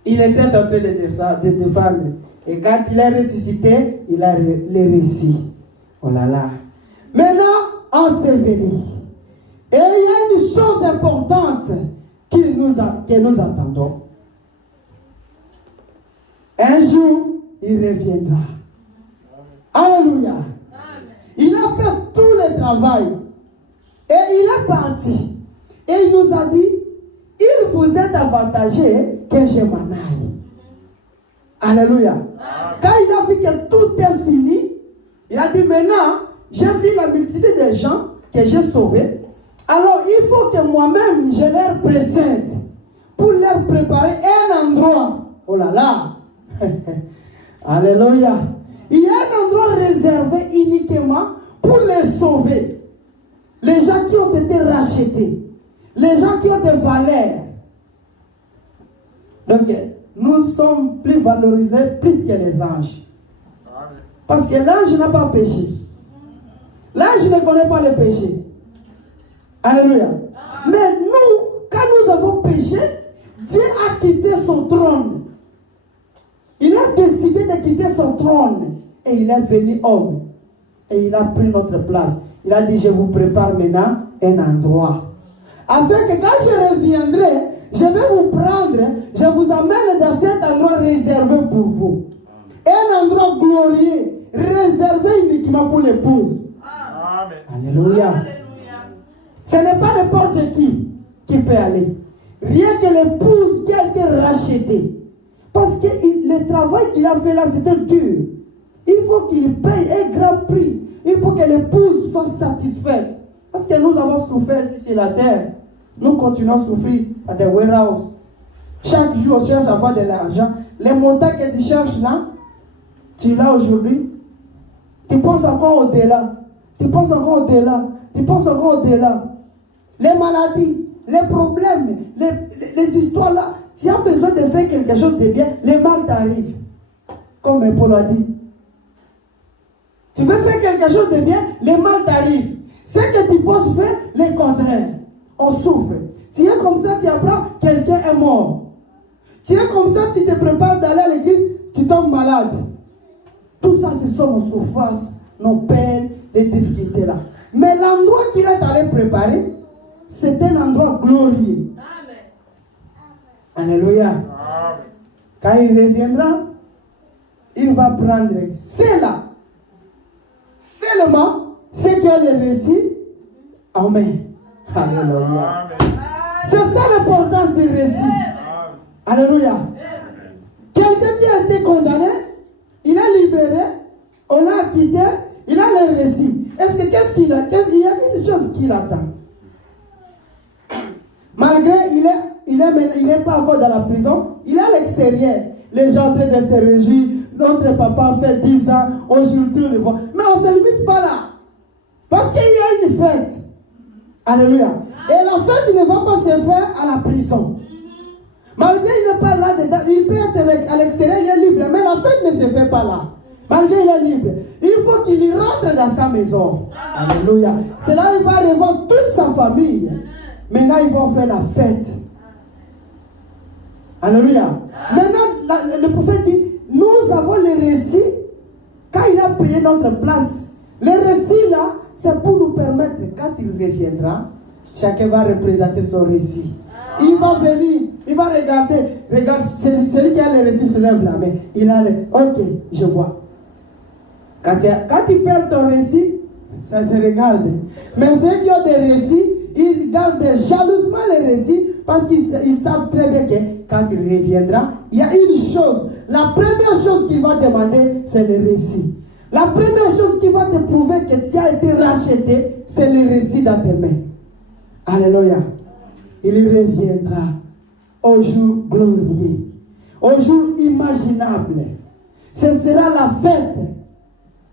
Il était en train de défendre. Et quand il est ressuscité, il a les récits. Oh là là. Maintenant, enseveli. Et il y a une chose importante que nous attendons. Un jour, il reviendra. Alléluia. Amen. Il a fait tout le travail. Et il est parti. Et il nous a dit, il vous est avantagé que je m'en aille. Alléluia. Amen. Quand il a vu que tout est fini, il a dit, maintenant, j'ai vu la multitude de gens que j'ai sauvés. Alors, il faut que moi-même, je leur présente pour leur préparer un endroit. Oh là là. Alléluia. Il y a un endroit réservé uniquement pour les sauver. Les gens qui ont été rachetés. Les gens qui ont des valeurs. Donc, nous sommes plus valorisés plus que les anges. Parce que l'ange n'a pas péché. L'ange ne connaît pas le péché. Alléluia. Mais nous, quand nous avons péché, Dieu a quitté son trône. Il a décidé de quitter son trône. Et il est venu homme. Et il a pris notre place. Il a dit, je vous prépare maintenant un endroit. Afin que quand je reviendrai, je vais vous prendre, je vous amène dans cet endroit réservé pour vous. Un endroit glorieux, réservé uniquement pour l'épouse. Alléluia. Ce n'est pas n'importe qui peut aller. Rien que l'épouse qui a été rachetée. Parce que le travail qu'il a fait là, c'était dur. Il faut qu'il paye un grand prix. Il faut que l'épouse soit satisfaite. Parce que nous avons souffert ici sur la terre. Nous continuons à souffrir à des warehouses. Chaque jour, on cherche à avoir de l'argent. Les montants que tu cherches là, tu l'as aujourd'hui. Tu penses encore au-delà. Tu penses encore au-delà. Tu penses encore au-delà. Les maladies, les problèmes, les histoires là. Tu as besoin de faire quelque chose de bien. Les mal t'arrivent. Comme Paul a dit. Tu veux faire quelque chose de bien, les mal t'arrivent. Ce que tu penses faire, le contraire. On souffre. Tu es comme ça, tu apprends, quelqu'un est mort. Tu es comme ça, tu te prépares d'aller à l'église, tu tombes malade. Tout ça, ce sont nos souffrances, nos peines, les difficultés là. Mais l'endroit qu'il est allé préparer, c'est un endroit glorieux. Amen. Alléluia. Amen. Quand il reviendra, il va prendre cela. Seulement, ce qui a le récit. Amen. Alléluia. C'est ça l'importance du récit. Alléluia. Quelqu'un qui a été condamné, il a libéré, on l'a acquitté, il a le récit. Qu'est-ce qu'il a? Il y a une chose qu'il attend. Malgré il n'est pas encore dans la prison, il est à l'extérieur. Les gens en train de se réjouir. Notre papa fait 10 ans, aujourd'hui on le voit. Mais on ne se limite pas là. Parce qu'il y a une fête. Alléluia. Et la fête ne va pas se faire à la prison. Malgré il n'est pas là dedans, il peut être à l'extérieur, il est libre. Mais la fête ne se fait pas là. Malgré il est libre. Il faut qu'il rentre dans sa maison. Alléluia. C'est là qu'il va revoir toute sa famille. Maintenant, ils vont faire la fête. Alléluia. Maintenant, le prophète dit, nous avons le récit. Quand il a payé notre place, le récit là, c'est pour nous permettre, quand il reviendra, chacun va représenter son récit. Il va venir, il va regarder. Regarde, celui qui a le récit se lève la main. Il a le... Ok, je vois. Quand tu perds ton récit, ça te regarde. Mais ceux qui ont des récits, ils gardent jalousement les récits parce qu'ils savent très bien que quand il reviendra, il y a une chose. La première chose qu'il va demander, c'est le récit. La première chose qui va te prouver que tu as été racheté, c'est le récit dans tes mains. Alléluia. Il reviendra au jour glorieux, au jour imaginable. Ce sera la fête.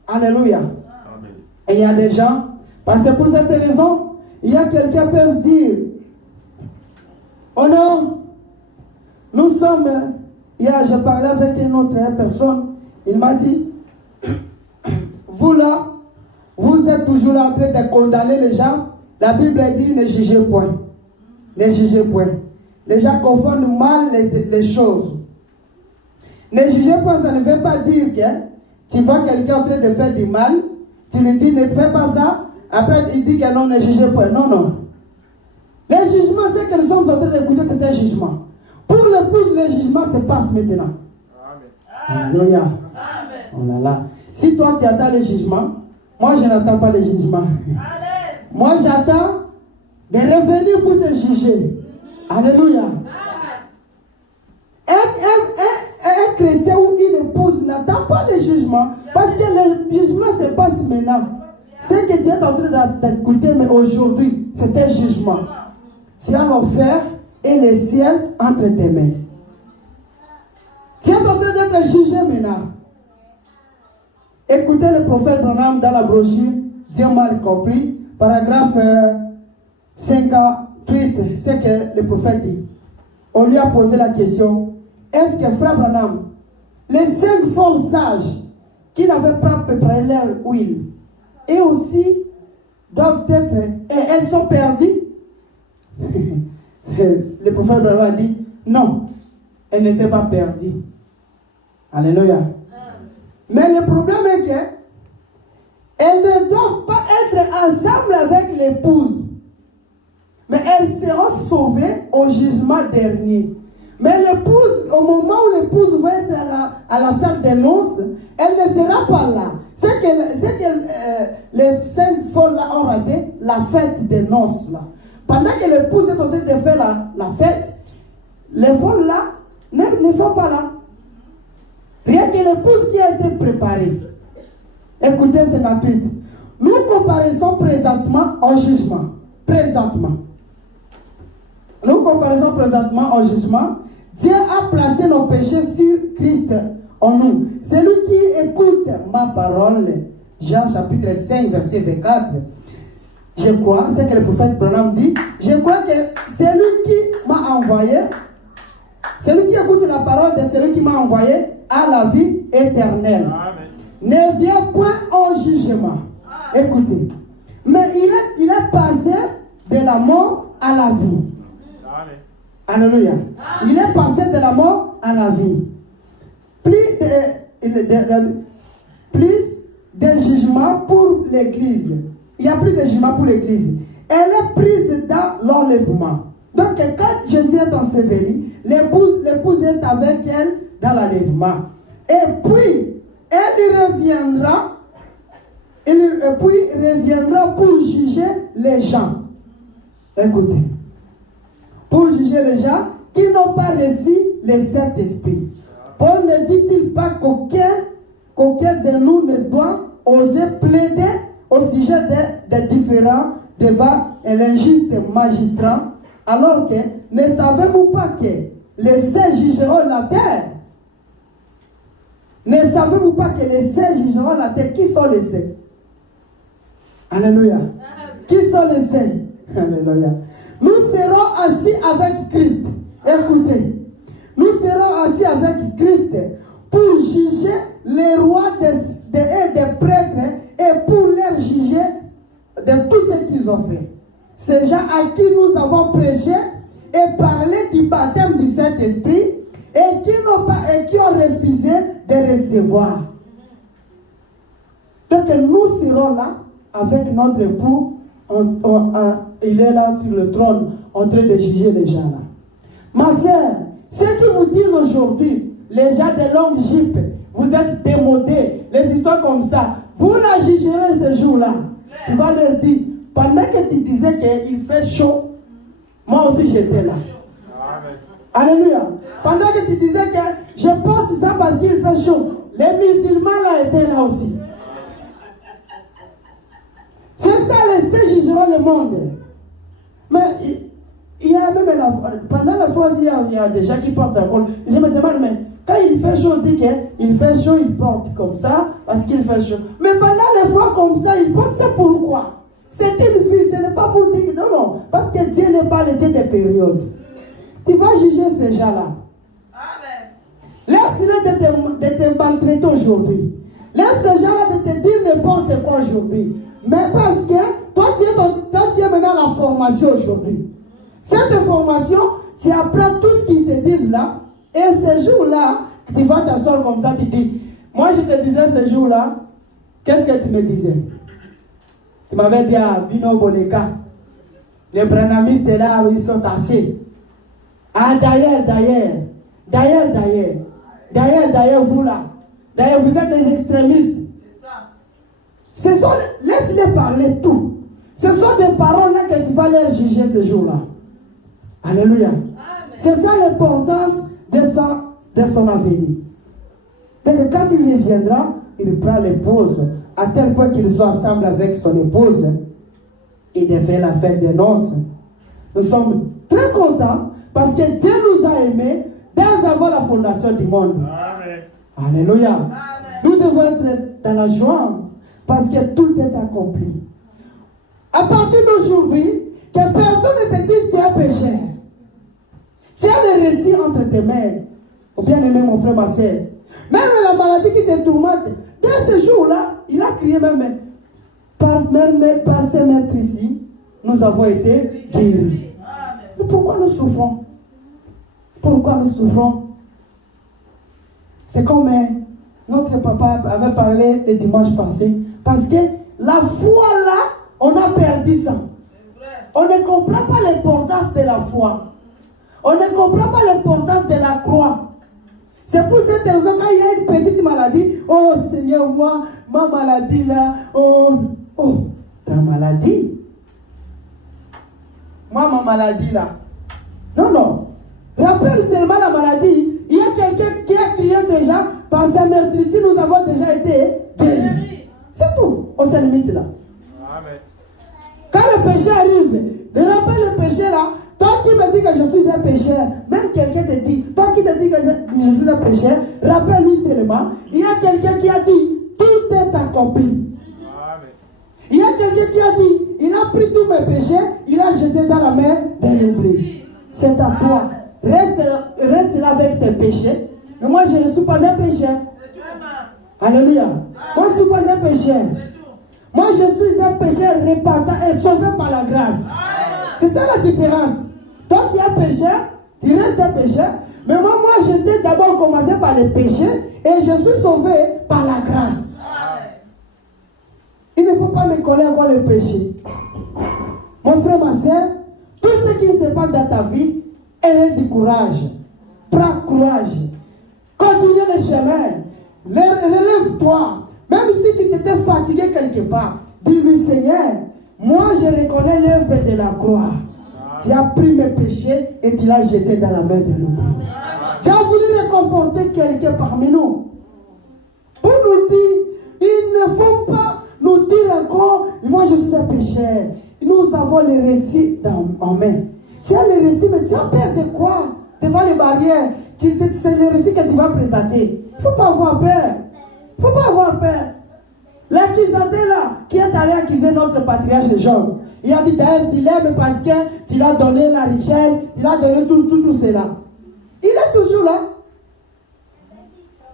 Alléluia. Amen. Et il y a des gens, parce que pour cette raison, il y a quelqu'un qui peut dire, oh non, nous sommes, hier je parlais avec une autre personne, il m'a dit, vous là, vous êtes toujours là en train de condamner les gens. La Bible dit, ne jugez point. Ne jugez point. Les gens confondent mal les choses. Ne jugez point, ça ne veut pas dire que tu vois quelqu'un en train de faire du mal, tu lui dis ne fais pas ça, après il dit que non, ne jugez point. Non, non. Le jugement, c'est que nous sommes en train d'écouter, c'est un jugement. Pour l'épouse, le jugement se passe maintenant. Amen. Alléluia. On est là. Si toi tu attends le jugement, moi je n'attends pas le jugement. Moi j'attends de revenir pour te juger. Alléluia. Un chrétien ou une épouse n'attend pas le jugement parce que le jugement se passe maintenant. Ce que tu es en train d'écouter, mais aujourd'hui, c'est un jugement. Tu as l'enfer et le ciel entre tes mains. Tu es en train d'être jugé maintenant. Écoutez le prophète Branham dans la brochure, Dieu mal compris, paragraphe 58, c'est que le prophète dit. On lui a posé la question, est-ce que frère Branham, les 5 folles sages qui n'avaient pas préparé leur huile, et aussi doivent être, et elles sont perdues? Le prophète Branham a dit, non, elles n'étaient pas perdues. Alléluia. Mais le problème est que elles ne doivent pas être ensemble avec l'épouse. Mais elles seront sauvées au jugement dernier. Mais l'épouse, au moment où l'épouse va être à la salle des noces, elle ne sera pas là. C'est que les 5 folles là ont raté la fête des noces là. Pendant que l'épouse est en train de faire la fête, les folles là ne sont pas là. Rien que l'épouse qui a été préparée. Écoutez 58. Nous comparaissons présentement au jugement. Présentement. Nous comparaissons présentement au jugement. Dieu a placé nos péchés sur Christ en nous. Celui qui écoute ma parole, Jean chapitre 5, verset 24, je crois, c'est que le prophète Branham dit, je crois que celui qui m'a envoyé, celui qui écoute la parole de celui qui m'a envoyé, a la vie éternelle. Amen. Ne viens point au jugement. Écoutez, Mais il est passé de la mort à la vie. Amen. Alléluia. Il est passé de la mort à la vie. Plus de jugement pour l'Église. Il n'y a plus de jugement pour l'Église. Elle est prise dans l'enlèvement. Donc, quand Jésus est enseveli, l'épouse est avec elle dans l'enlèvement. Et puis, elle reviendra. Pour juger les gens. Écoutez. Pour juger les gens qui n'ont pas reçu le Saint-Esprit. Paul ne dit-il pas qu'aucun de nous ne doit oser plaider au sujet des différends devant l'injuste magistrat, alors que ne savez-vous pas que les saints jugeront la terre? Ne savez-vous pas que les saints jugeront la terre? Qui sont les saints? Alléluia. Qui sont les saints? Alléluia. Nous serons assis avec Christ. Écoutez. Nous serons assis avec Christ pour juger les rois des prêtres et pour leur juger de tout ce qu'ils ont fait. Ces gens à qui nous avons prêché et parlé du baptême du Saint-Esprit et qui ont refusé de recevoir. Donc nous serons là avec notre époux. Il est là sur le trône en train de juger les gens là. Ma sœur, ceux qui vous disent aujourd'hui, les gens de longue jupe, vous êtes démodés, les histoires comme ça, vous la jugerez ce jour-là. Tu vas leur dire, pendant que tu disais qu'il fait chaud, moi aussi j'étais là. Amen. Alléluia. Pendant que tu disais que je porte ça parce qu'il fait chaud, les musulmans là étaient là aussi. C'est ça, les saints jugeront le monde. Mais il y a même pendant la phrase, il y a des gens qui portent un col. Je me demande, mais quand il fait chaud, on dit qu'il fait chaud, il porte comme ça parce qu'il fait chaud. Mais pendant les froids comme ça, il porte ça pourquoi? C'est une vie, ce n'est pas pour dire non, parce que Dieu n'est pas le Dieu des périodes. Tu vas juger ces gens-là. Laisse-les de te maltraiter aujourd'hui. Laisse ces gens-là de te dire n'importe quoi aujourd'hui. Mais parce que toi tu es maintenant la formation aujourd'hui. Cette formation, tu apprends tout ce qu'ils te disent là. Et ce jour-là, tu vas t'asseoir comme ça, tu dis, moi je te disais ce jour-là, qu'est-ce que tu me disais? Tu m'avais dit à Bino Boleka, les branamistes là, ils sont assis. Ah d'ailleurs, vous là. D'ailleurs, vous êtes des extrémistes. Laisse-les parler tout. Ce sont des paroles là que tu vas leur juger ce jour-là. Alléluia. Amen. C'est ça l'importance de son avenir. Donc quand il reviendra, il prend l'épouse, à tel point qu'il soit ensemble avec son épouse. Il devait la fête des noces. Nous sommes très contents parce que Dieu nous a aimés dès avant la fondation du monde. Amen. Alléluia. Amen. Nous devons être dans la joie parce que tout est accompli. À partir d'aujourd'hui, que personne ne te dise qu'il y a péché. Fais le récit entre tes mains. Ou bien aimé mon frère, ma soeur. Même la maladie qui te tourmente, dès ce jour-là, il a crié même par ces maîtres ici, nous avons été guéris. Mais pourquoi nous souffrons? Pourquoi nous souffrons? C'est comme notre papa avait parlé le dimanche passé. Parce que la foi là, on a perdu ça. On ne comprend pas l'importance de la foi. On ne comprend pas l'importance de la croix. C'est pour cette raison, quand il y a une petite maladie, oh Seigneur, moi, ma maladie là, oh, ta maladie. Moi, ma maladie là. Non. Rappelle seulement la maladie. Il y a quelqu'un qui a crié déjà, par sa meurtrici, nous avons déjà été guéris. C'est tout. On se limite là. Amen. Quand le péché arrive, rappelle le péché là. Toi qui me dis que je suis un pécheur, même quelqu'un te dit, toi qui te dis que je suis un pécheur, rappelle-lui seulement, il y a quelqu'un qui a dit, tout est accompli. Amen. Il y a quelqu'un qui a dit, il a pris tous mes péchés, il a jeté dans la mer de l'oubli. C'est à toi. Reste là avec tes péchés. Mais moi, je ne suis pas un pécheur. Alléluia. Moi, je ne suis pas un pécheur. Moi, je suis un pécheur repentant et sauvé par la grâce. C'est ça la différence. Toi, tu es un pécheur, tu restes un pécheur. Mais moi, j'étais d'abord commencé par les péchés et je suis sauvé par la grâce. Il ne faut pas me coller avant le péché. Mon frère, ma soeur, tout ce qui se passe dans ta vie, aie du courage. Prends courage. Continue le chemin. Relève-toi. Même si tu t'étais fatigué quelque part, dis-lui, Seigneur, moi je reconnais l'œuvre de la croix. Tu as pris mes péchés et tu l'as jeté dans la main de l'oubli. Tu as voulu réconforter quelqu'un parmi nous. Pour nous dire, il ne faut pas nous dire encore, moi je suis un pécheur. Nous avons les récits en main. Tu as les récits, mais tu as peur de quoi? Devant les barrières. C'est les récits que tu vas présenter. Il ne faut pas avoir peur. Il ne faut pas avoir peur. L'accusateur là, qui est allé accuser notre patriarche Job, il a dit d'ailleurs, tu l'aimes parce que tu lui as donné la richesse, il a donné tout cela. Il est toujours là.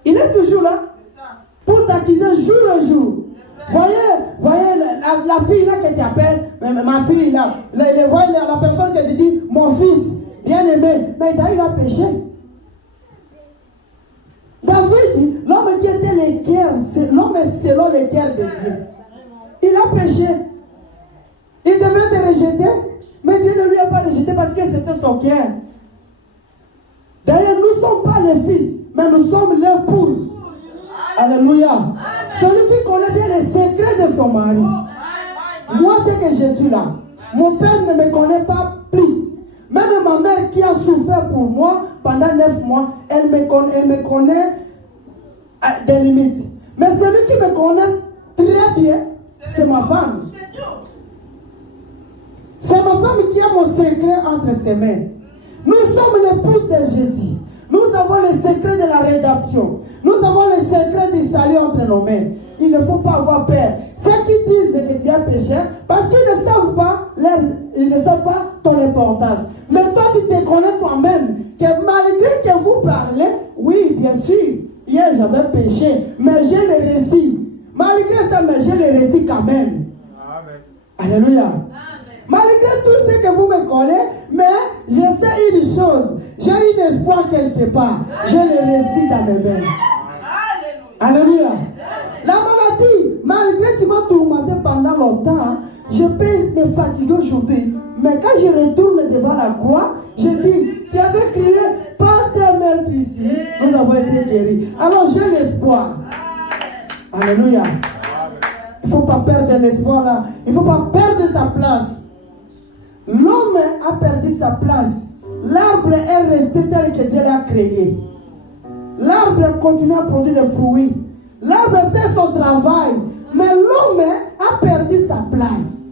Il est toujours là. Pour t'accuser jour le jour. Voyez la fille là que tu appelles, ma fille là, voyez la personne qui te dit, mon fils, bien aimé, mais il a péché. David, l'homme qui était le cœur, l'homme selon le cœur de Dieu. Il a péché. Il devait te rejeter, mais Dieu ne lui a pas rejeté parce que c'était son cœur. D'ailleurs, nous ne sommes pas les fils, mais nous sommes l'épouse. Alléluia. Celui qui connaît bien les secrets de son mari. Moi, dès que je suis là, mon père ne me connaît pas plus. Même ma mère qui a souffert pour moi pendant 9 mois, elle me connaît à des limites. Mais celui qui me connaît très bien, c'est ma femme. C'est ma femme qui a mon secret entre ses mains. Nous sommes l'épouse de Jésus. Nous avons le secret de la rédemption. Nous avons le secret du salut entre nos mains. Il ne faut pas avoir peur. Ceux qui disent que tu as péché, parce qu'ils ne savent pas ton importance. Mais toi, tu te connais toi-même, que malgré que vous parlez, oui, bien sûr, hier j'avais péché, mais j'ai le récit. Malgré ça, mais j'ai le récit quand même. Amen. Alléluia. Amen. Malgré tout ce que vous me connaissez, mais je sais une chose, j'ai un espoir quelque part. J'ai le récit dans mes mains. Alléluia. La maladie, malgré que tu m'as tourmenté pendant longtemps, je peux me fatiguer aujourd'hui. Mais quand je retourne devant la croix, je dis, tu avais crié, par tes meurtres ici, nous avons été guéris. Alors j'ai l'espoir. Alléluia. Il ne faut pas perdre l'espoir là. Il ne faut pas perdre ta place. L'homme a perdu sa place. L'arbre est resté tel que Dieu l'a créé. L'arbre continue à produire des fruits. L'arbre fait son travail. Mais l'homme a perdu sa place.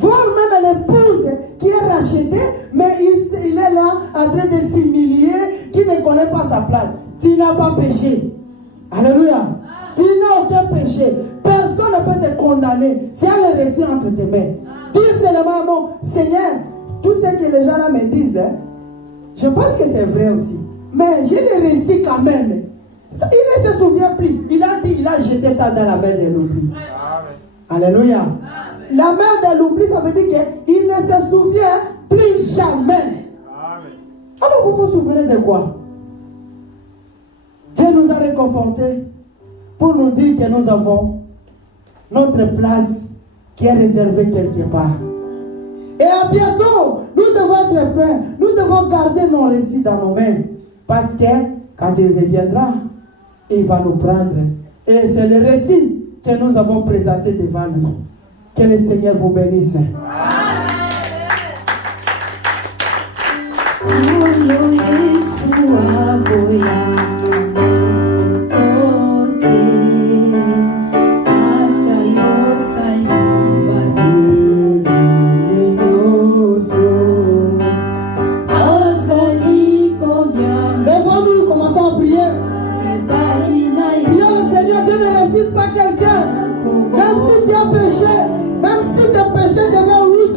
Voir même l'épouse qui est rachetée, mais il est là en train de s'humilier, qui ne connaît pas sa place. Tu n'as pas péché. Alléluia. Tu n'as aucun péché. Personne ne peut te condamner. C'est un récit entre tes mains. Dis seulement, mon Seigneur, tout ce que les gens là me disent, je pense que c'est vrai aussi. Mais j'ai le récit quand même. Il ne se souvient plus. Il a dit, il a jeté ça dans la mer de l'oubli. Alléluia. Amen. La mer de l'oubli, ça veut dire qu'il ne se souvient plus jamais. Amen. Alors vous vous souvenez de quoi? Dieu nous a réconfortés pour nous dire que nous avons notre place qui est réservée quelque part. Et à bientôt, nous devons être prêts. Nous devons garder nos récits dans nos mains. Parce que quand il reviendra, il va nous prendre. Et c'est le récit que nous avons présenté devant nous. Que le Seigneur vous bénisse. Lèvons-nous, commençons à prier. Prions le Seigneur, Dieu ne refuse pas quelqu'un. Même si tu as péché, même si tes péchés deviennent rouges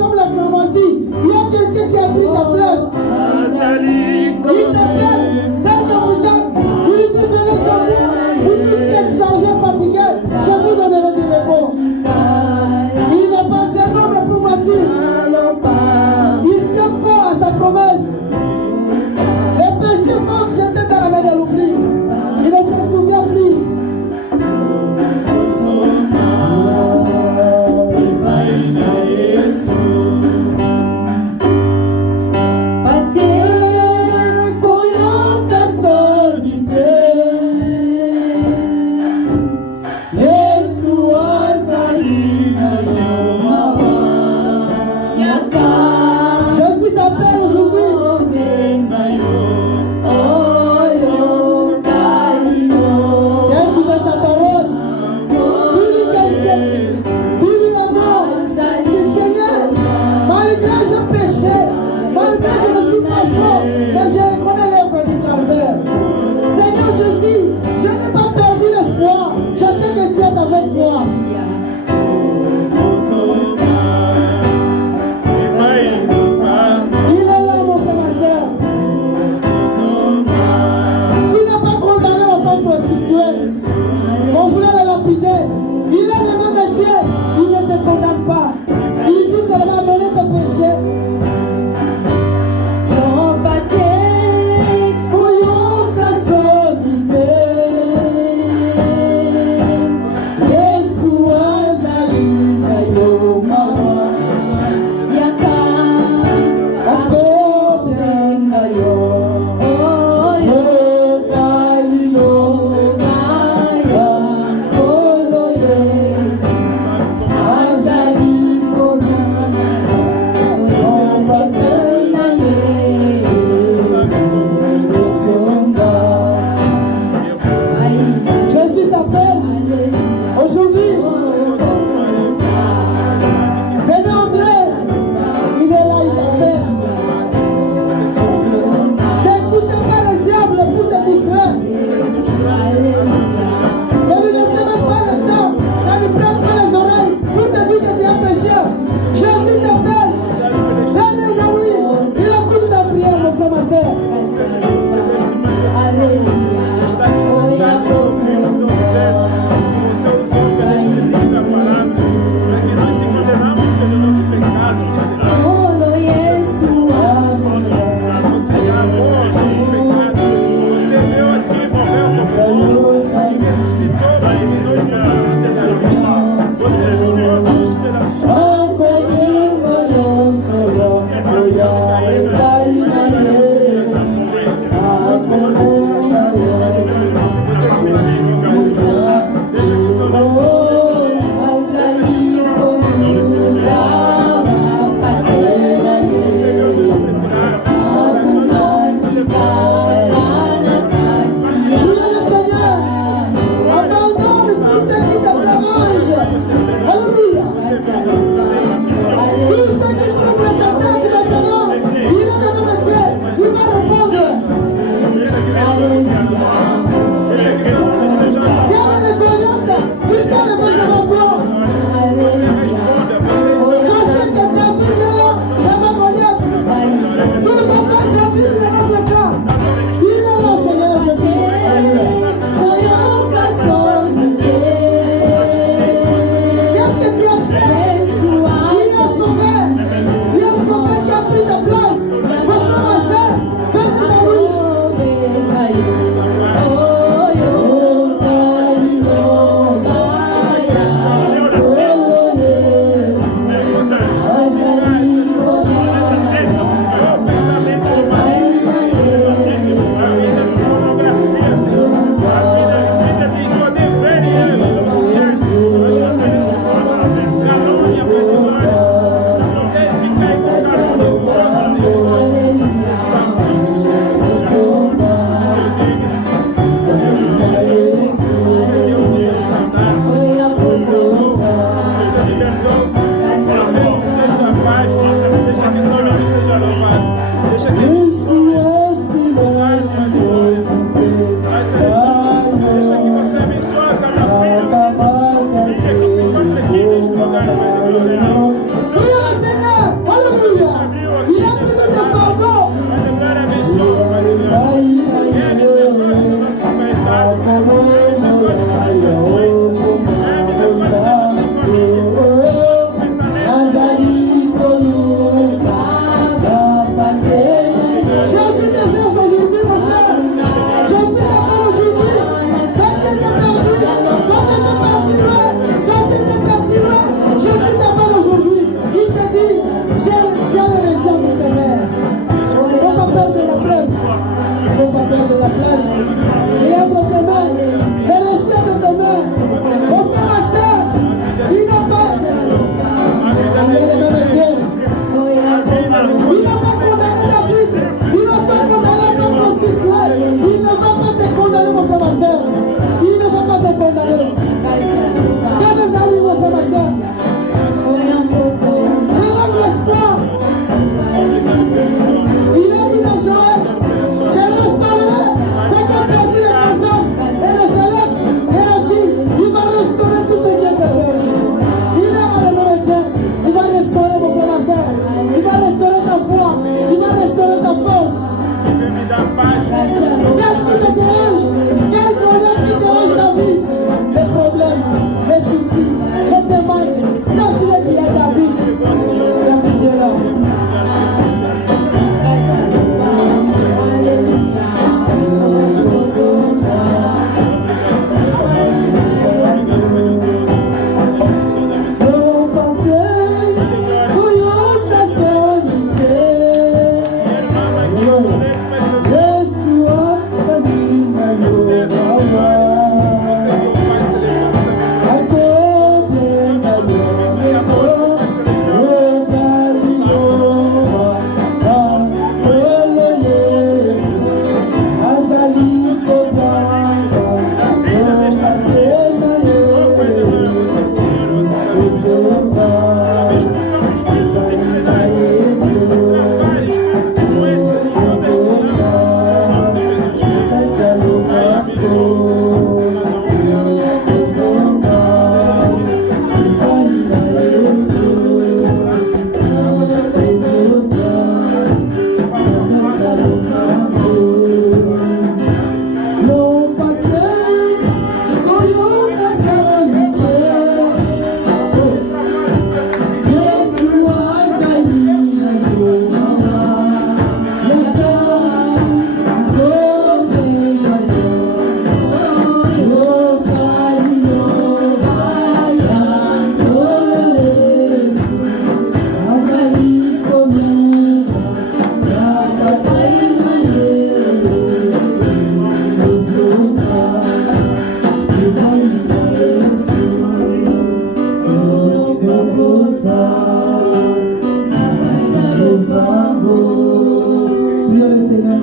Prions le Seigneur.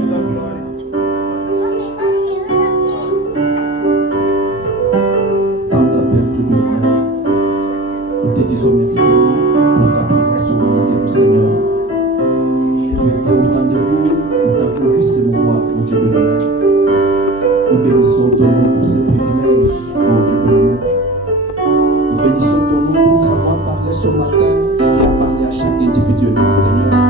Tendre Père Dieu béni, nous te disons merci pour ta présence au milieu du Seigneur. Tu étais au rendez-vous, nous t'avons vu se mouvoir, mon Dieu béni. Nous bénissons ton nom pour ce privilège, mon Dieu béni. Nous bénissons ton nom pour nous avoir parlé ce matin. Viens parler à chaque individu, Seigneur.